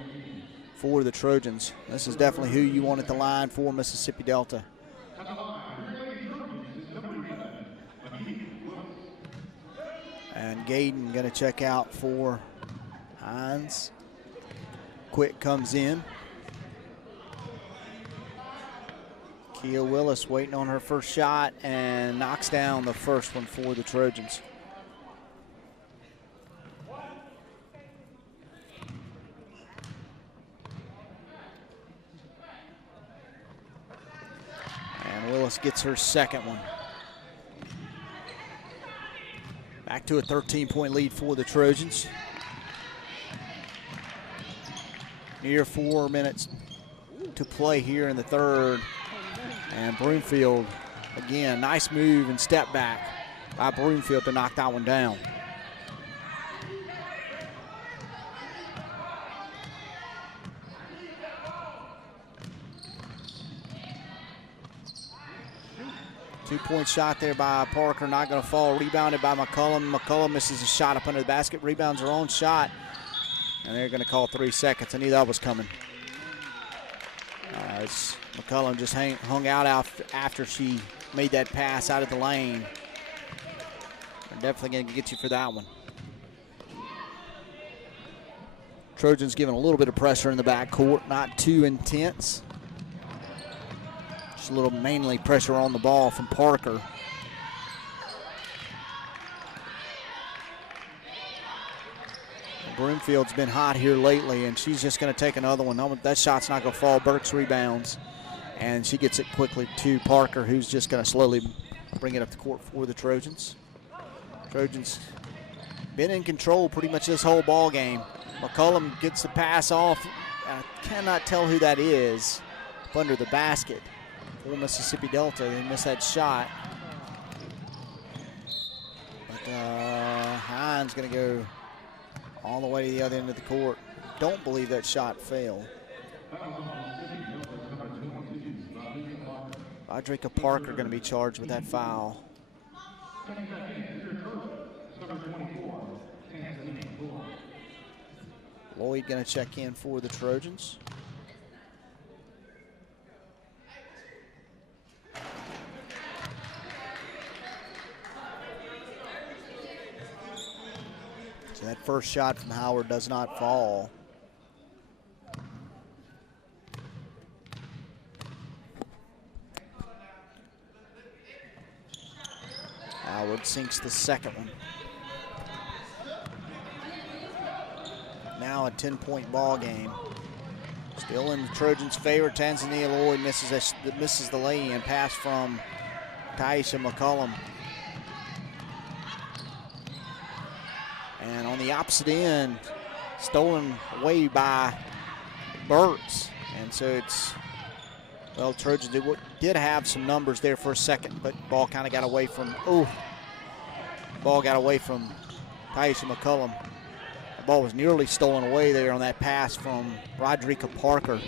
for the Trojans. This is definitely who you want at the line for Mississippi Delta. And Gayden going to check out for Hinds. Quick comes in. Kia Willis waiting on her first shot and knocks down the first one for the Trojans. And Willis gets her second one. Back to a 13-point lead for the Trojans. Near 4 minutes to play here in the third. And Broomfield, again, nice move and step back by Broomfield to knock that one down. Two-point shot there by Parker, not going to fall. Rebounded by McCullum. McCullum misses a shot up under the basket. Rebounds her own shot. And they're going to call 3 seconds. I knew that was coming. McCullum just hung out after she made that pass out of the lane. They're definitely going to get you for that one. Trojans giving a little bit of pressure in the backcourt, not too intense. A little mainly pressure on the ball from Parker. Broomfield's been hot here lately, and she's just going to take another one. That shot's not going to fall. Burks rebounds, and she gets it quickly to Parker, who's just going to slowly bring it up the court for the Trojans. Trojans been in control pretty much this whole ball game. McCullum gets the pass off. I cannot tell who that is up under the basket. For Mississippi Delta, they missed that shot. But Hinds going to go all the way to the other end of the court. Don't believe that shot failed. Audrika Parker going to be charged with that foul. Lloyd going to check in for the Trojans. So that first shot from Howard does not fall. Howard Howard sinks the second one. Now a 10-point ball game. Still in the Trojans' favor. Tanzania Lloyd misses the lay-in pass from Taisha McCullum. And on the opposite end, stolen away by Burks. And so it's, well, Trojans did have some numbers there for a second, but ball kind of got away from, ball got away from Taisha McCullum. The ball was nearly stolen away there on that pass from Rodrika Parker.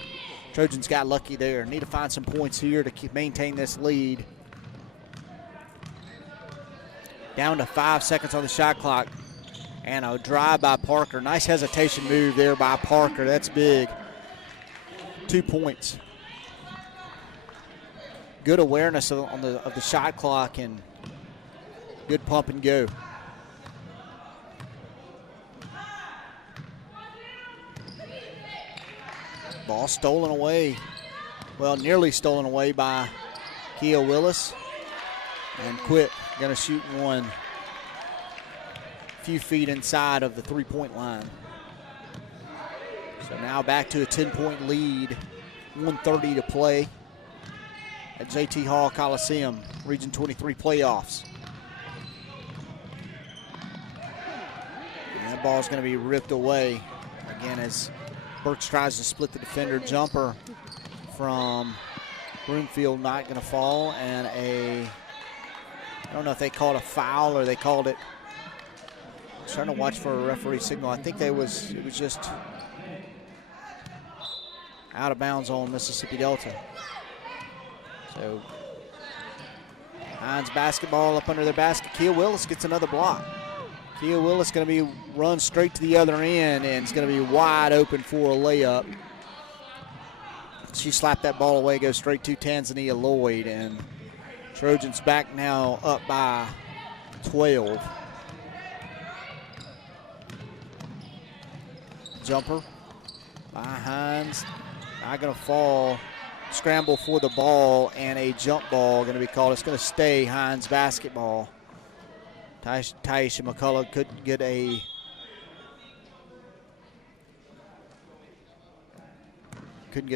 Trojans got lucky there. Need to find some points here to maintain this lead. Down to 5 seconds on the shot clock. And a drive by Parker. Nice hesitation move there by Parker. That's big. 2 points. Good awareness of the shot clock and good pump and go. Ball stolen away. Well, nearly stolen away by Kia Willis. And Quick going to shoot one a few feet inside of the three-point line. So now back to a 10-point lead. 1:30 to play at JT Hall Coliseum, Region 23 playoffs. And that ball is going to be ripped away again as Burks tries to split the defender. Jumper from Broomfield not going to fall, and I don't know if they called a foul or they called it. I was trying to watch for a referee signal. I think it was just out of bounds on Mississippi Delta. So Hinds basketball up under their basket. Kia Willis gets another block. Kia Willis going to be run straight to the other end, and it's going to be wide open for a layup. She slapped that ball away, goes straight to Tanzania Lloyd, and Trojans back now up by 12. Jumper by Hinds, not going to fall. Scramble for the ball, and a jump ball going to be called. It's going to stay Hinds basketball. Taisha McCullough couldn't get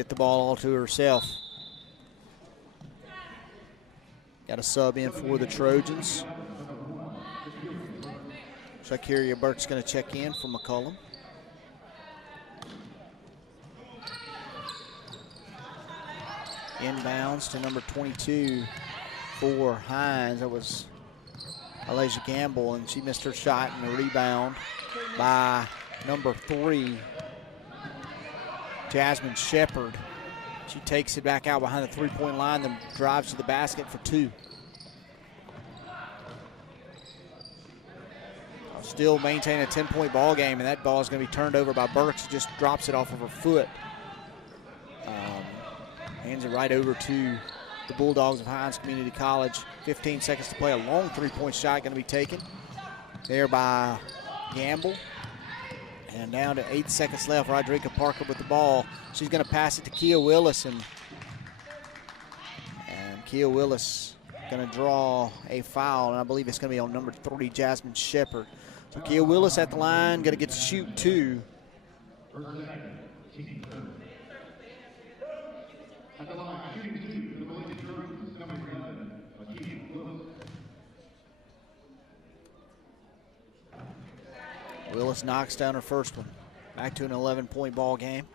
the ball all to herself. Got a sub in for the Trojans. Shakiria Burke's going to check in for McCullum. Inbounds to number 22 for Hinds. That was Elijah Gamble, and she missed her shot, and a rebound by number 3, Jasmine Shepard. She takes it back out behind the three-point line, then drives to the basket for 2. Still maintain a 10-point ball game, and that ball is going to be turned over by Burks. She just drops it off of her foot. Hands it right over to the Bulldogs of Hinds Community College. 15 seconds to play. A long three-point shot going to be taken there by Gamble. And down to 8 seconds left. Rodrika Parker with the ball. She's going to pass it to Kia Willis, and Kia Willis going to draw a foul, and I believe it's going to be on number 3, Jasmine Shepard. So Kia Willis at the line, going to get to shoot 2. Willis knocks down her first one. Back to an 11-point ball game.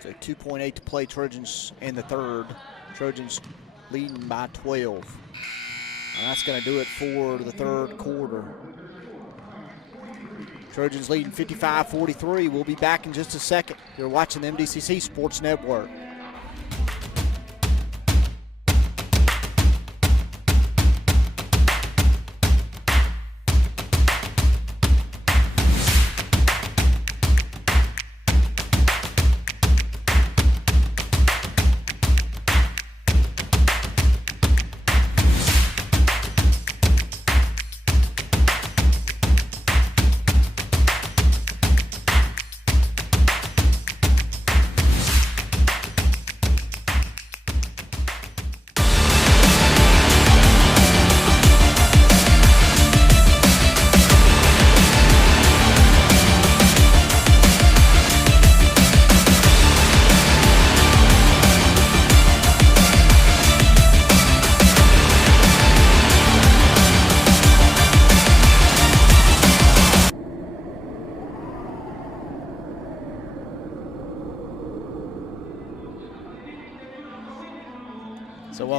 So 2.8 to play. Trojans in the third. Trojans leading by 12. And that's going to do it for the third quarter. Trojans leading 55-43. We'll be back in just a second. You're watching the MDCC Sports Network.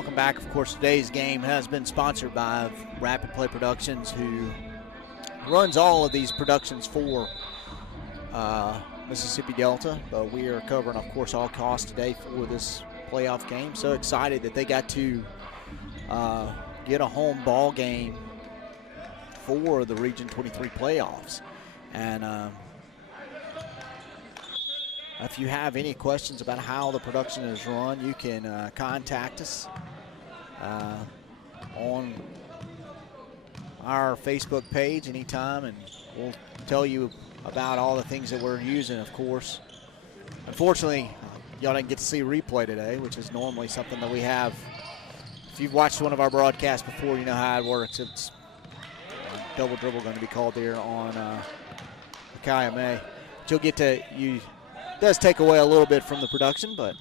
welcome back. Of course, today's game has been sponsored by Rapidplay Productions, who runs all of these productions for Mississippi Delta. But we are covering, of course, all costs today for this playoff game. So excited that they got to get a home ball game for the Region 23 playoffs. And if you have any questions about how the production is run, you can contact us on our Facebook page anytime, and we'll tell you about all the things that we're using, of course. Unfortunately, y'all didn't get to see a replay today, which is normally something that we have. If you've watched one of our broadcasts before, you know how it works. It's a double dribble going to be called there on KMA. But you'll get to, it does take away a little bit from the production, but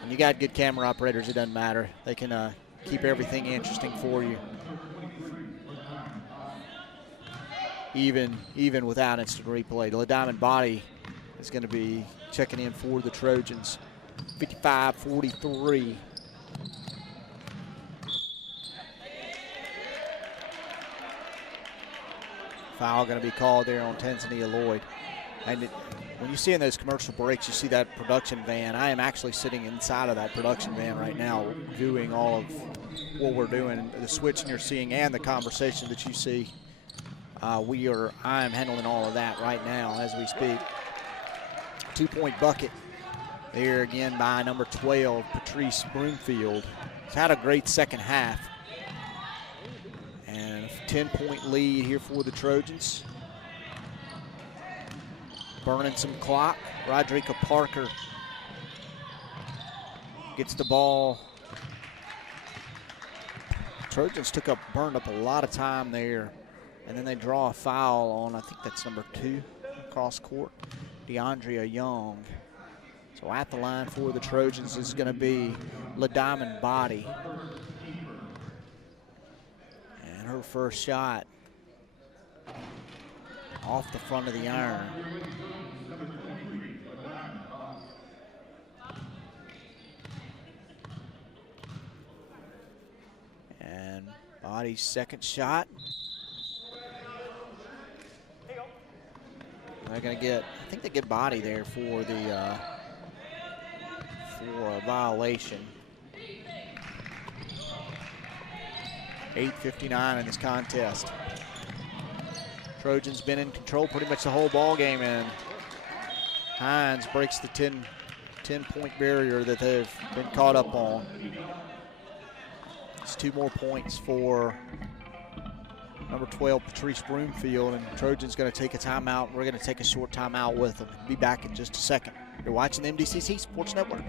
when you got good camera operators, it doesn't matter. They can keep everything interesting for you, even without instant replay. The Diamond Body is going to be checking in for the Trojans. 55-43. Foul going to be called there on Tanzania Lloyd. And when you see in those commercial breaks, you see that production van. I am actually sitting inside of that production van right now doing all of what we're doing, the switching you're seeing and the conversation that you see. I am handling all of that right now as we speak. 2-point bucket there again by number 12, Patrice Broomfield. He's had a great second half. And a 10-point lead here for the Trojans. Burning some clock. Rodrika Parker gets the ball. Trojans burned up a lot of time there. And then they draw a foul on, I think that's number 2 across court, DeAndrea Young. So at the line for the Trojans is going to be LaDiamond Body. And her first shot off the front of the iron. And Body's second shot. They're going to get, I think they get Body there for the for a violation. 8:59 in this contest. Trojans been in control pretty much the whole ball game, and Hinds breaks the 10-point barrier that they've been caught up on. It's 2 more points for number 12, Patrice Broomfield, and Trojans going to take a timeout. We're going to take a short timeout with them. Be back in just a second. You're watching the MDCC Sports Network.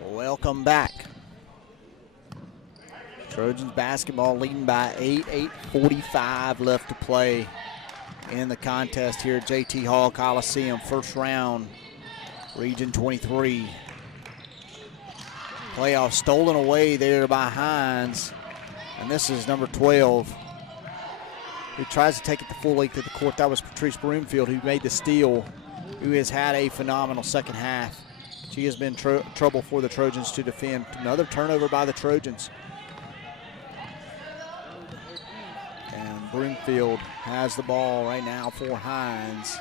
Welcome back. Trojans basketball leading by 8, 8:45 left to play in the contest here at JT Hall Coliseum. First round, Region 23. Playoff stolen away there by Hinds. And this is number 12, who tries to take it the full length of the court. That was Patrice Broomfield, who made the steal, who has had a phenomenal second half. She has been trouble for the Trojans to defend. Another turnover by the Trojans. And Broomfield has the ball right now for Hinds.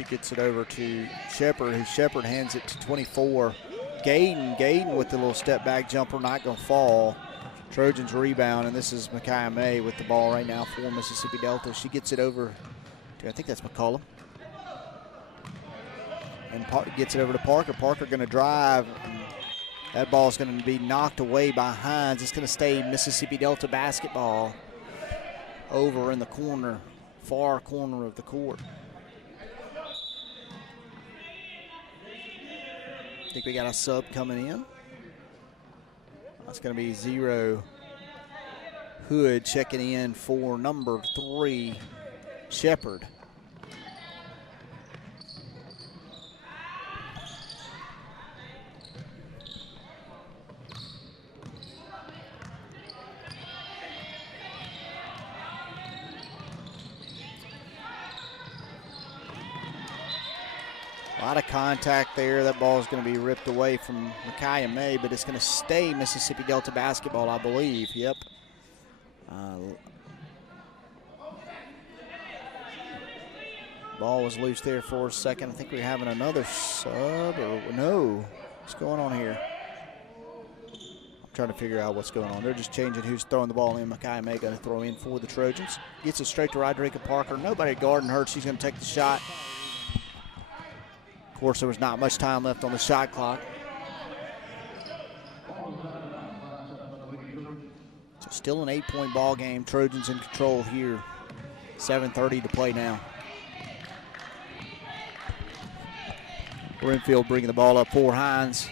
She gets it over to Shepard, who Shepard hands it to 24. Gayden with the little step back jumper, not going to fall. Trojans rebound, and this is Micaiah May with the ball right now for Mississippi Delta. She gets it over to, I think that's McCullum. And gets it over to Parker. Parker going to drive. That ball is going to be knocked away by Hinds. It's going to stay Mississippi Delta basketball over in the corner, far corner of the court. I think we got a sub coming in. That's going to be Zero Hood checking in for number 3, Shepard. A lot of contact there. That ball is going to be ripped away from Micaiah May, but it's going to stay Mississippi Delta basketball, I believe. Yep. Ball was loose there for a second. I think we're having another sub, or no. What's going on here? I'm trying to figure out what's going on. They're just changing who's throwing the ball in. Micaiah May going to throw in for the Trojans. Gets it straight to Roderica Parker. Nobody guarding her. She's going to take the shot. Of course, there was not much time left on the shot clock. So still an 8-point ball game. Trojans in control here. 7:30 to play now. Renfield bringing the ball up for Hinds.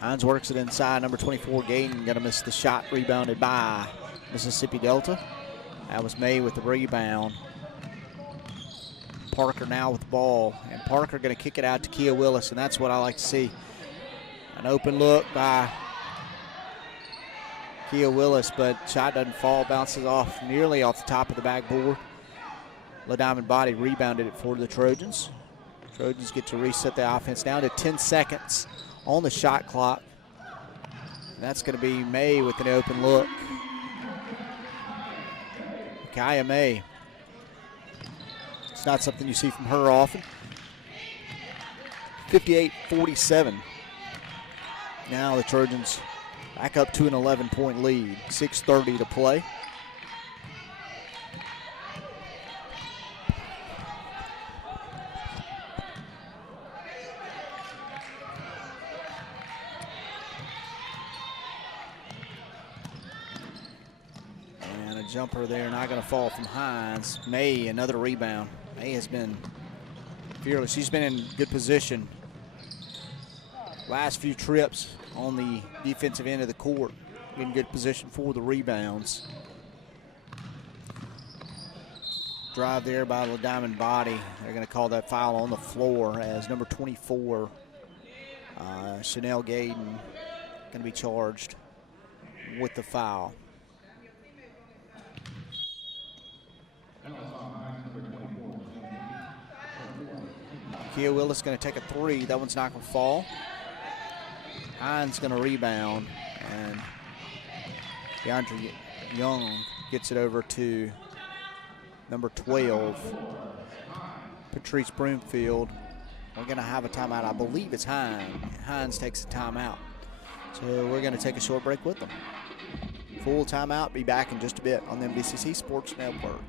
Hinds works it inside. Number 24, Gayden, going to miss the shot. Rebounded by Mississippi Delta. That was May with the rebound. Parker now with the ball, and Parker going to kick it out to Kia Willis, and that's what I like to see. An open look by Kia Willis, but shot doesn't fall, bounces off nearly off the top of the backboard. LaDiamond Body rebounded it for the Trojans. Trojans get to reset the offense down to 10 seconds on the shot clock. And that's going to be May with an open look. Micaiah May. It's not something you see from her often. 58-47. Now the Trojans back up to an 11-point lead. 6:30 to play. Jumper there, not going to fall from Hinds. May, another rebound. May has been fearless. She's been in good position last few trips on the defensive end of the court. In good position for the rebounds. Drive there by LaDiamond Body. They're going to call that foul on the floor as number 24, Chanel Gayden, going to be charged with the foul. Kia Willis going to take a 3. That one's not going to fall. Hinds going to rebound, and DeAndre Young gets it over to number 12, Patrice Broomfield. We're going to have a timeout. I believe it's Hinds. Hinds takes a timeout. So we're going to take a short break with them. Full timeout. Be back in just a bit on the MDCC Sports Network.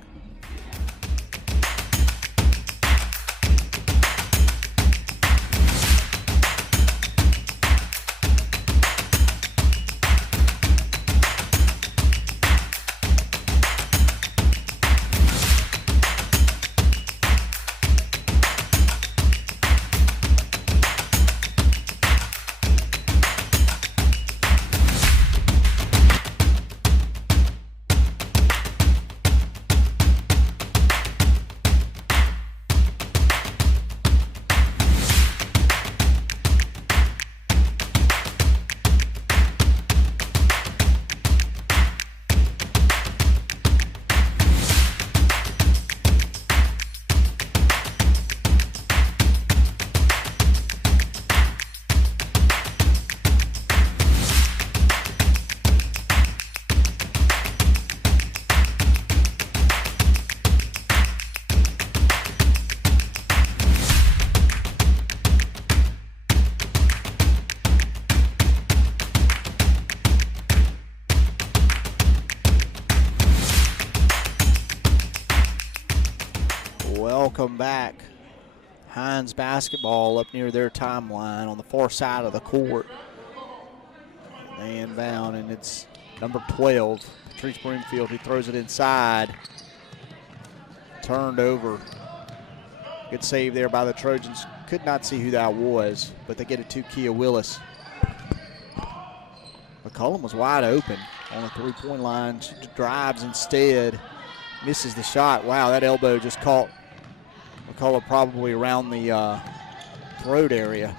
come back. Hinds basketball up near their timeline on the far side of the court. They inbound, and it's number 12, Patrice Broomfield, who throws it inside. Turned over. Good save there by the Trojans. Could not see who that was, but they get it to Kia Willis. McCollum was wide open on the three-point line. She drives instead. Misses the shot. Wow, that elbow just caught McCollum probably around the throat area.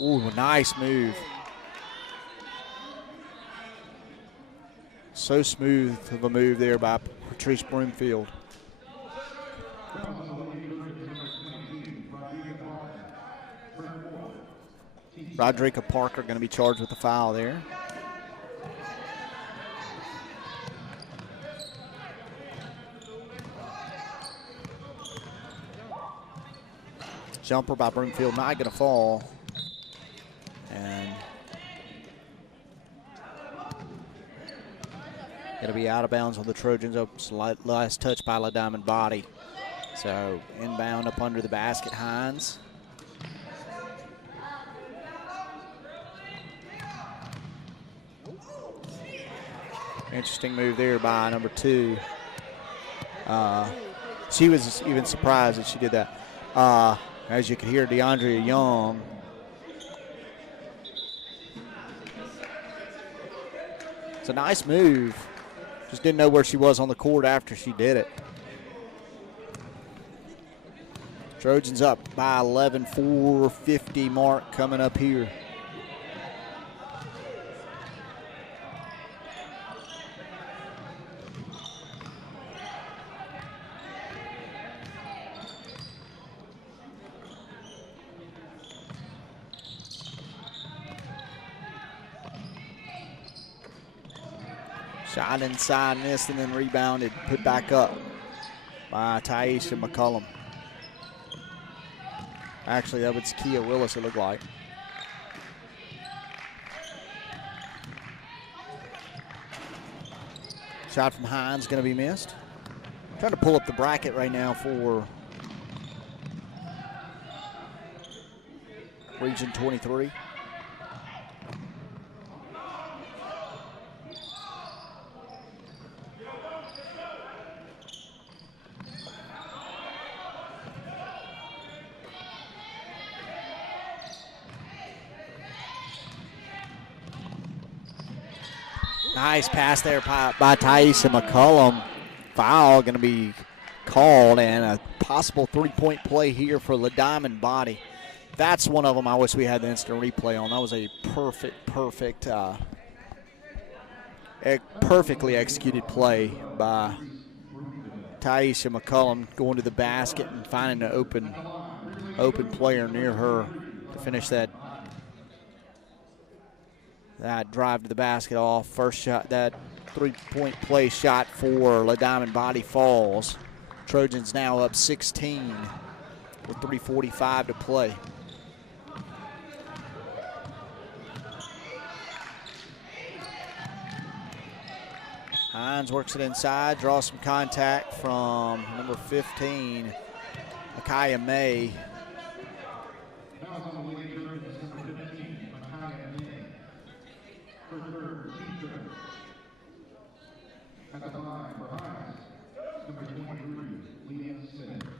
Ooh, a nice move. So smooth of a move there by Patrice Broomfield. Roderica Parker going to be charged with the foul there. Jumper by Broomfield, not going to fall. And going to be out of bounds on the Trojans. Last touch by LaDiamond Body. So inbound up under the basket, Hinds. Interesting move there by number 2. She was even surprised that she did that. As you can hear, DeAndrea Young. It's a nice move. Just didn't know where she was on the court after she did it. Trojans up by 11, 4:50 mark coming up here. Shot inside, missed, and then rebounded, put back up by Taisha McCollum. Actually, that was Kia Willis, it looked like. Shot from Hinds going to be missed. Trying to pull up the bracket right now for Region 23. Nice pass there by Taisha McCollum. Foul going to be called, and a possible three-point play here for LaDiamond Body. That's one of them I wish we had the instant replay on. That was a perfectly executed play by Taisha McCollum, going to the basket and finding an open player near her to finish that drive to the basket off. First shot, that three-point play shot for LaDiamond Body falls. Trojans now up 16 with 3:45 to play. Hinds works it inside, draws some contact from number 15, Micaiah May.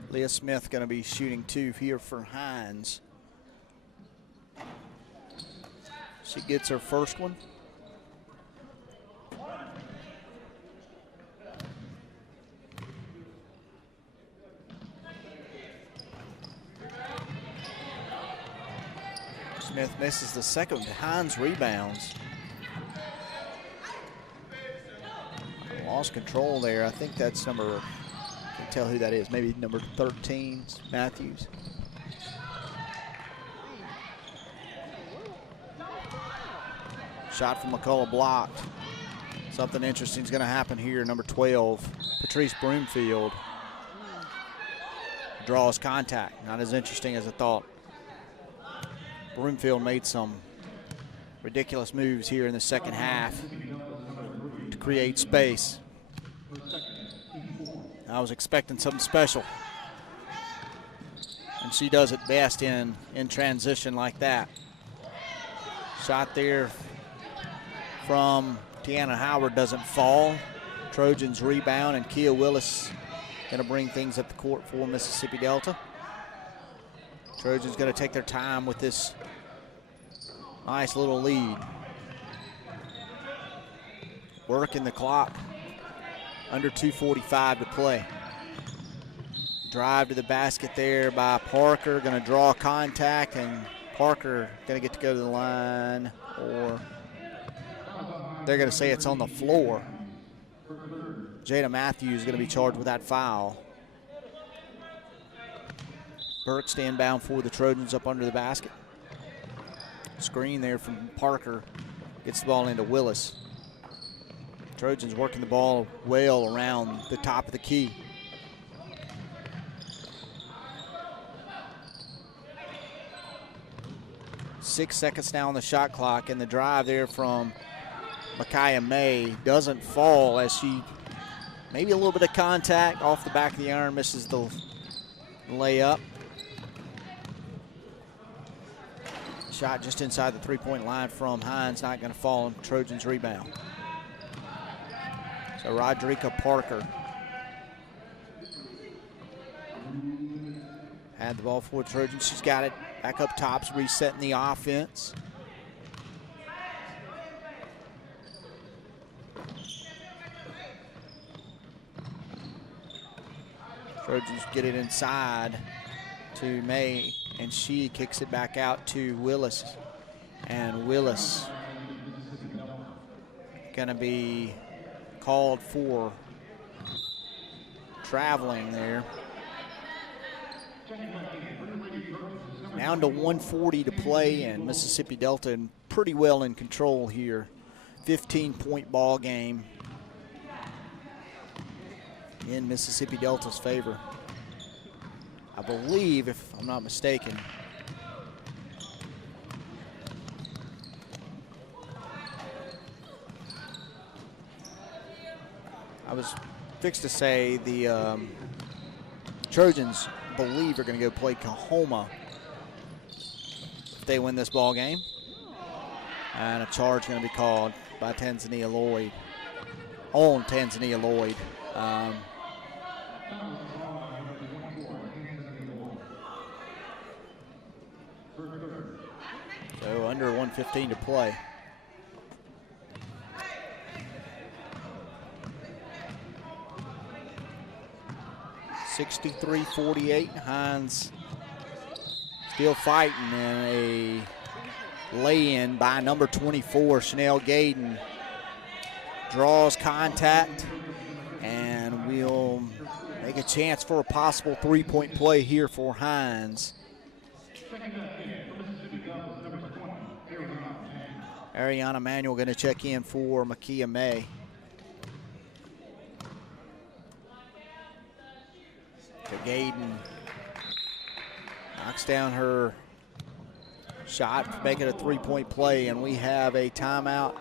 Leah Smith going to be shooting 2 here for Hinds. She gets her first one. Smith misses the second. Hinds rebounds. Lost control there. I think that's number, can't tell who that is. Maybe number 13, Matthews. Shot from McCullough blocked. Something interesting is going to happen here. Number 12, Patrice Broomfield draws contact. Not as interesting as I thought. Broomfield made some ridiculous moves here in the second half to create space. I was expecting something special. And she does it best in transition like that. Shot there from Tiana Howard doesn't fall. Trojans rebound, and Kia Willis going to bring things up the court for Mississippi Delta. Trojans going to take their time with this nice little lead. Working the clock. Under 2:45 to play. Drive to the basket there by Parker. Going to draw contact, and Parker going to get to go to the line, or they're going to say it's on the floor. Jada Matthews is going to be charged with that foul. Burke stand bound for the Trojans up under the basket. Screen there from Parker. Gets the ball into Willis. Trojans working the ball well around the top of the key. Six seconds now on the shot clock, and the drive there from Micaiah May doesn't fall as she maybe a little bit of contact off the back of the iron, misses the layup. Shot just inside the three-point line from Hinds, not going to fall, and Trojans rebound. So Rodrika Parker had the ball for the Trojans. She's got it back up top, resetting the offense. Trojans get it inside to May, and she kicks it back out to Willis. And Willis going to be called for traveling there. Down to 1:40 to play, and Mississippi Delta pretty well in control here. 15-point ball game in Mississippi Delta's favor. I believe, if I'm not mistaken, I was fixed to say the Trojans believe are going to go play Kahoma if they win this ball game. And a charge going to be called by Tanzania Lloyd, on Tanzania Lloyd. So under 1:15 to play. (63-48). Hinds still fighting, and a lay-in by number 24, Chanel Gayden. Draws contact, and we'll make a chance for a possible three-point play here for Hinds. Ariana Manuel going to check in for Makia May. Gayden knocks down her shot, make it a three-point play, and we have a timeout.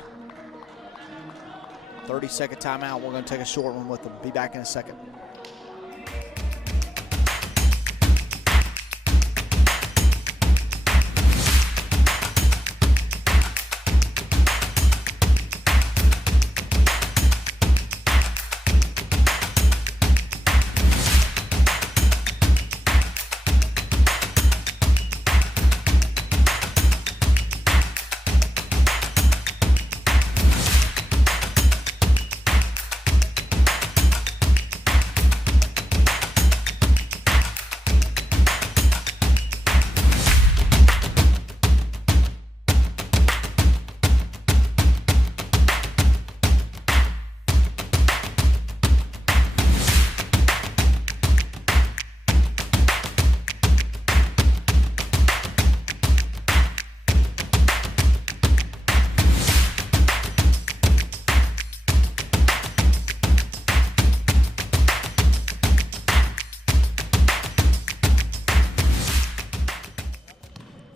30-second timeout. We're going to take a short one with them. Be back in a second.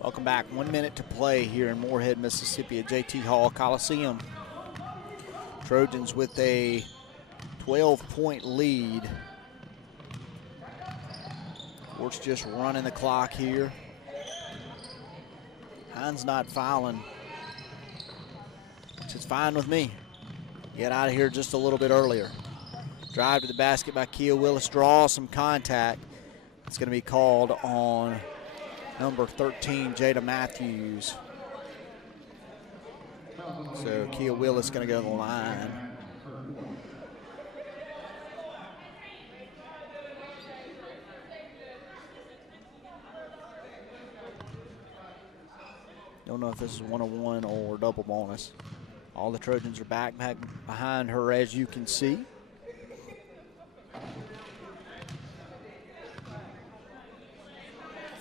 Welcome back. 1 minute to play here in Moorhead, Mississippi at JT Hall Coliseum. Trojans with a 12-point lead. Sports just running the clock here. Hinds not fouling, which is fine with me. Get out of here just a little bit earlier. Drive to the basket by Kia Willis, draws some contact. It's going to be called on number 13, Jada Matthews. So Kia Willis going to go to the line. Don't know if this is one-on-one or double bonus. All the Trojans are back behind her, as you can see.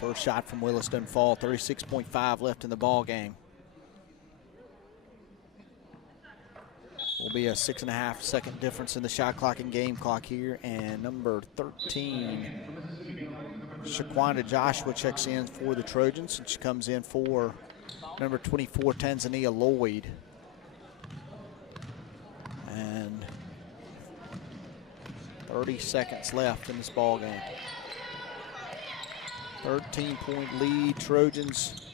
First shot from Willis doesn't fall. 36.5 left in the ball game. Will be a 6.5 second difference in the shot clock and game clock here. And number 13, Shaquanda Joshua, checks in for the Trojans, and she comes in for number 24, Tanzania Lloyd. And 30 seconds left in this ball game. 13-point lead, Trojans.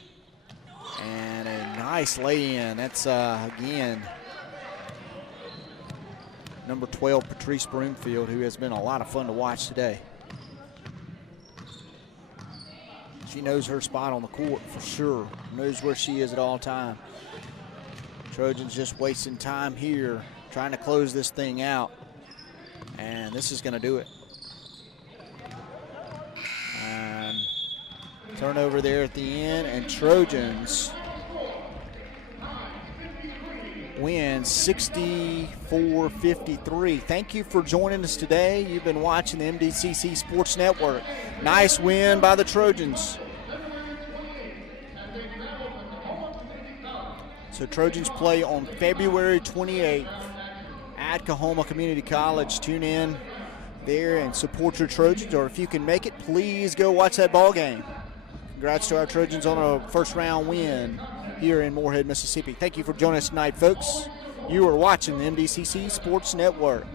And a nice lay-in. That's, again, number 12, Patrice Broomfield, who has been a lot of fun to watch today. She knows her spot on the court for sure. Knows where she is at all time. Trojans just wasting time here, trying to close this thing out. And this is going to do it. And turnover there at the end, and Trojans win 64-53. Thank you for joining us today. You've been watching the MDCC Sports Network. Nice win by the Trojans. So Trojans play on February 28th at Kahoma Community College. Tune in there and support your Trojans, or if you can make it, please go watch that ball game. Congrats to our Trojans on a first round win here in Moorhead, Mississippi. Thank you for joining us tonight, folks. You are watching the MDCC Sports Network.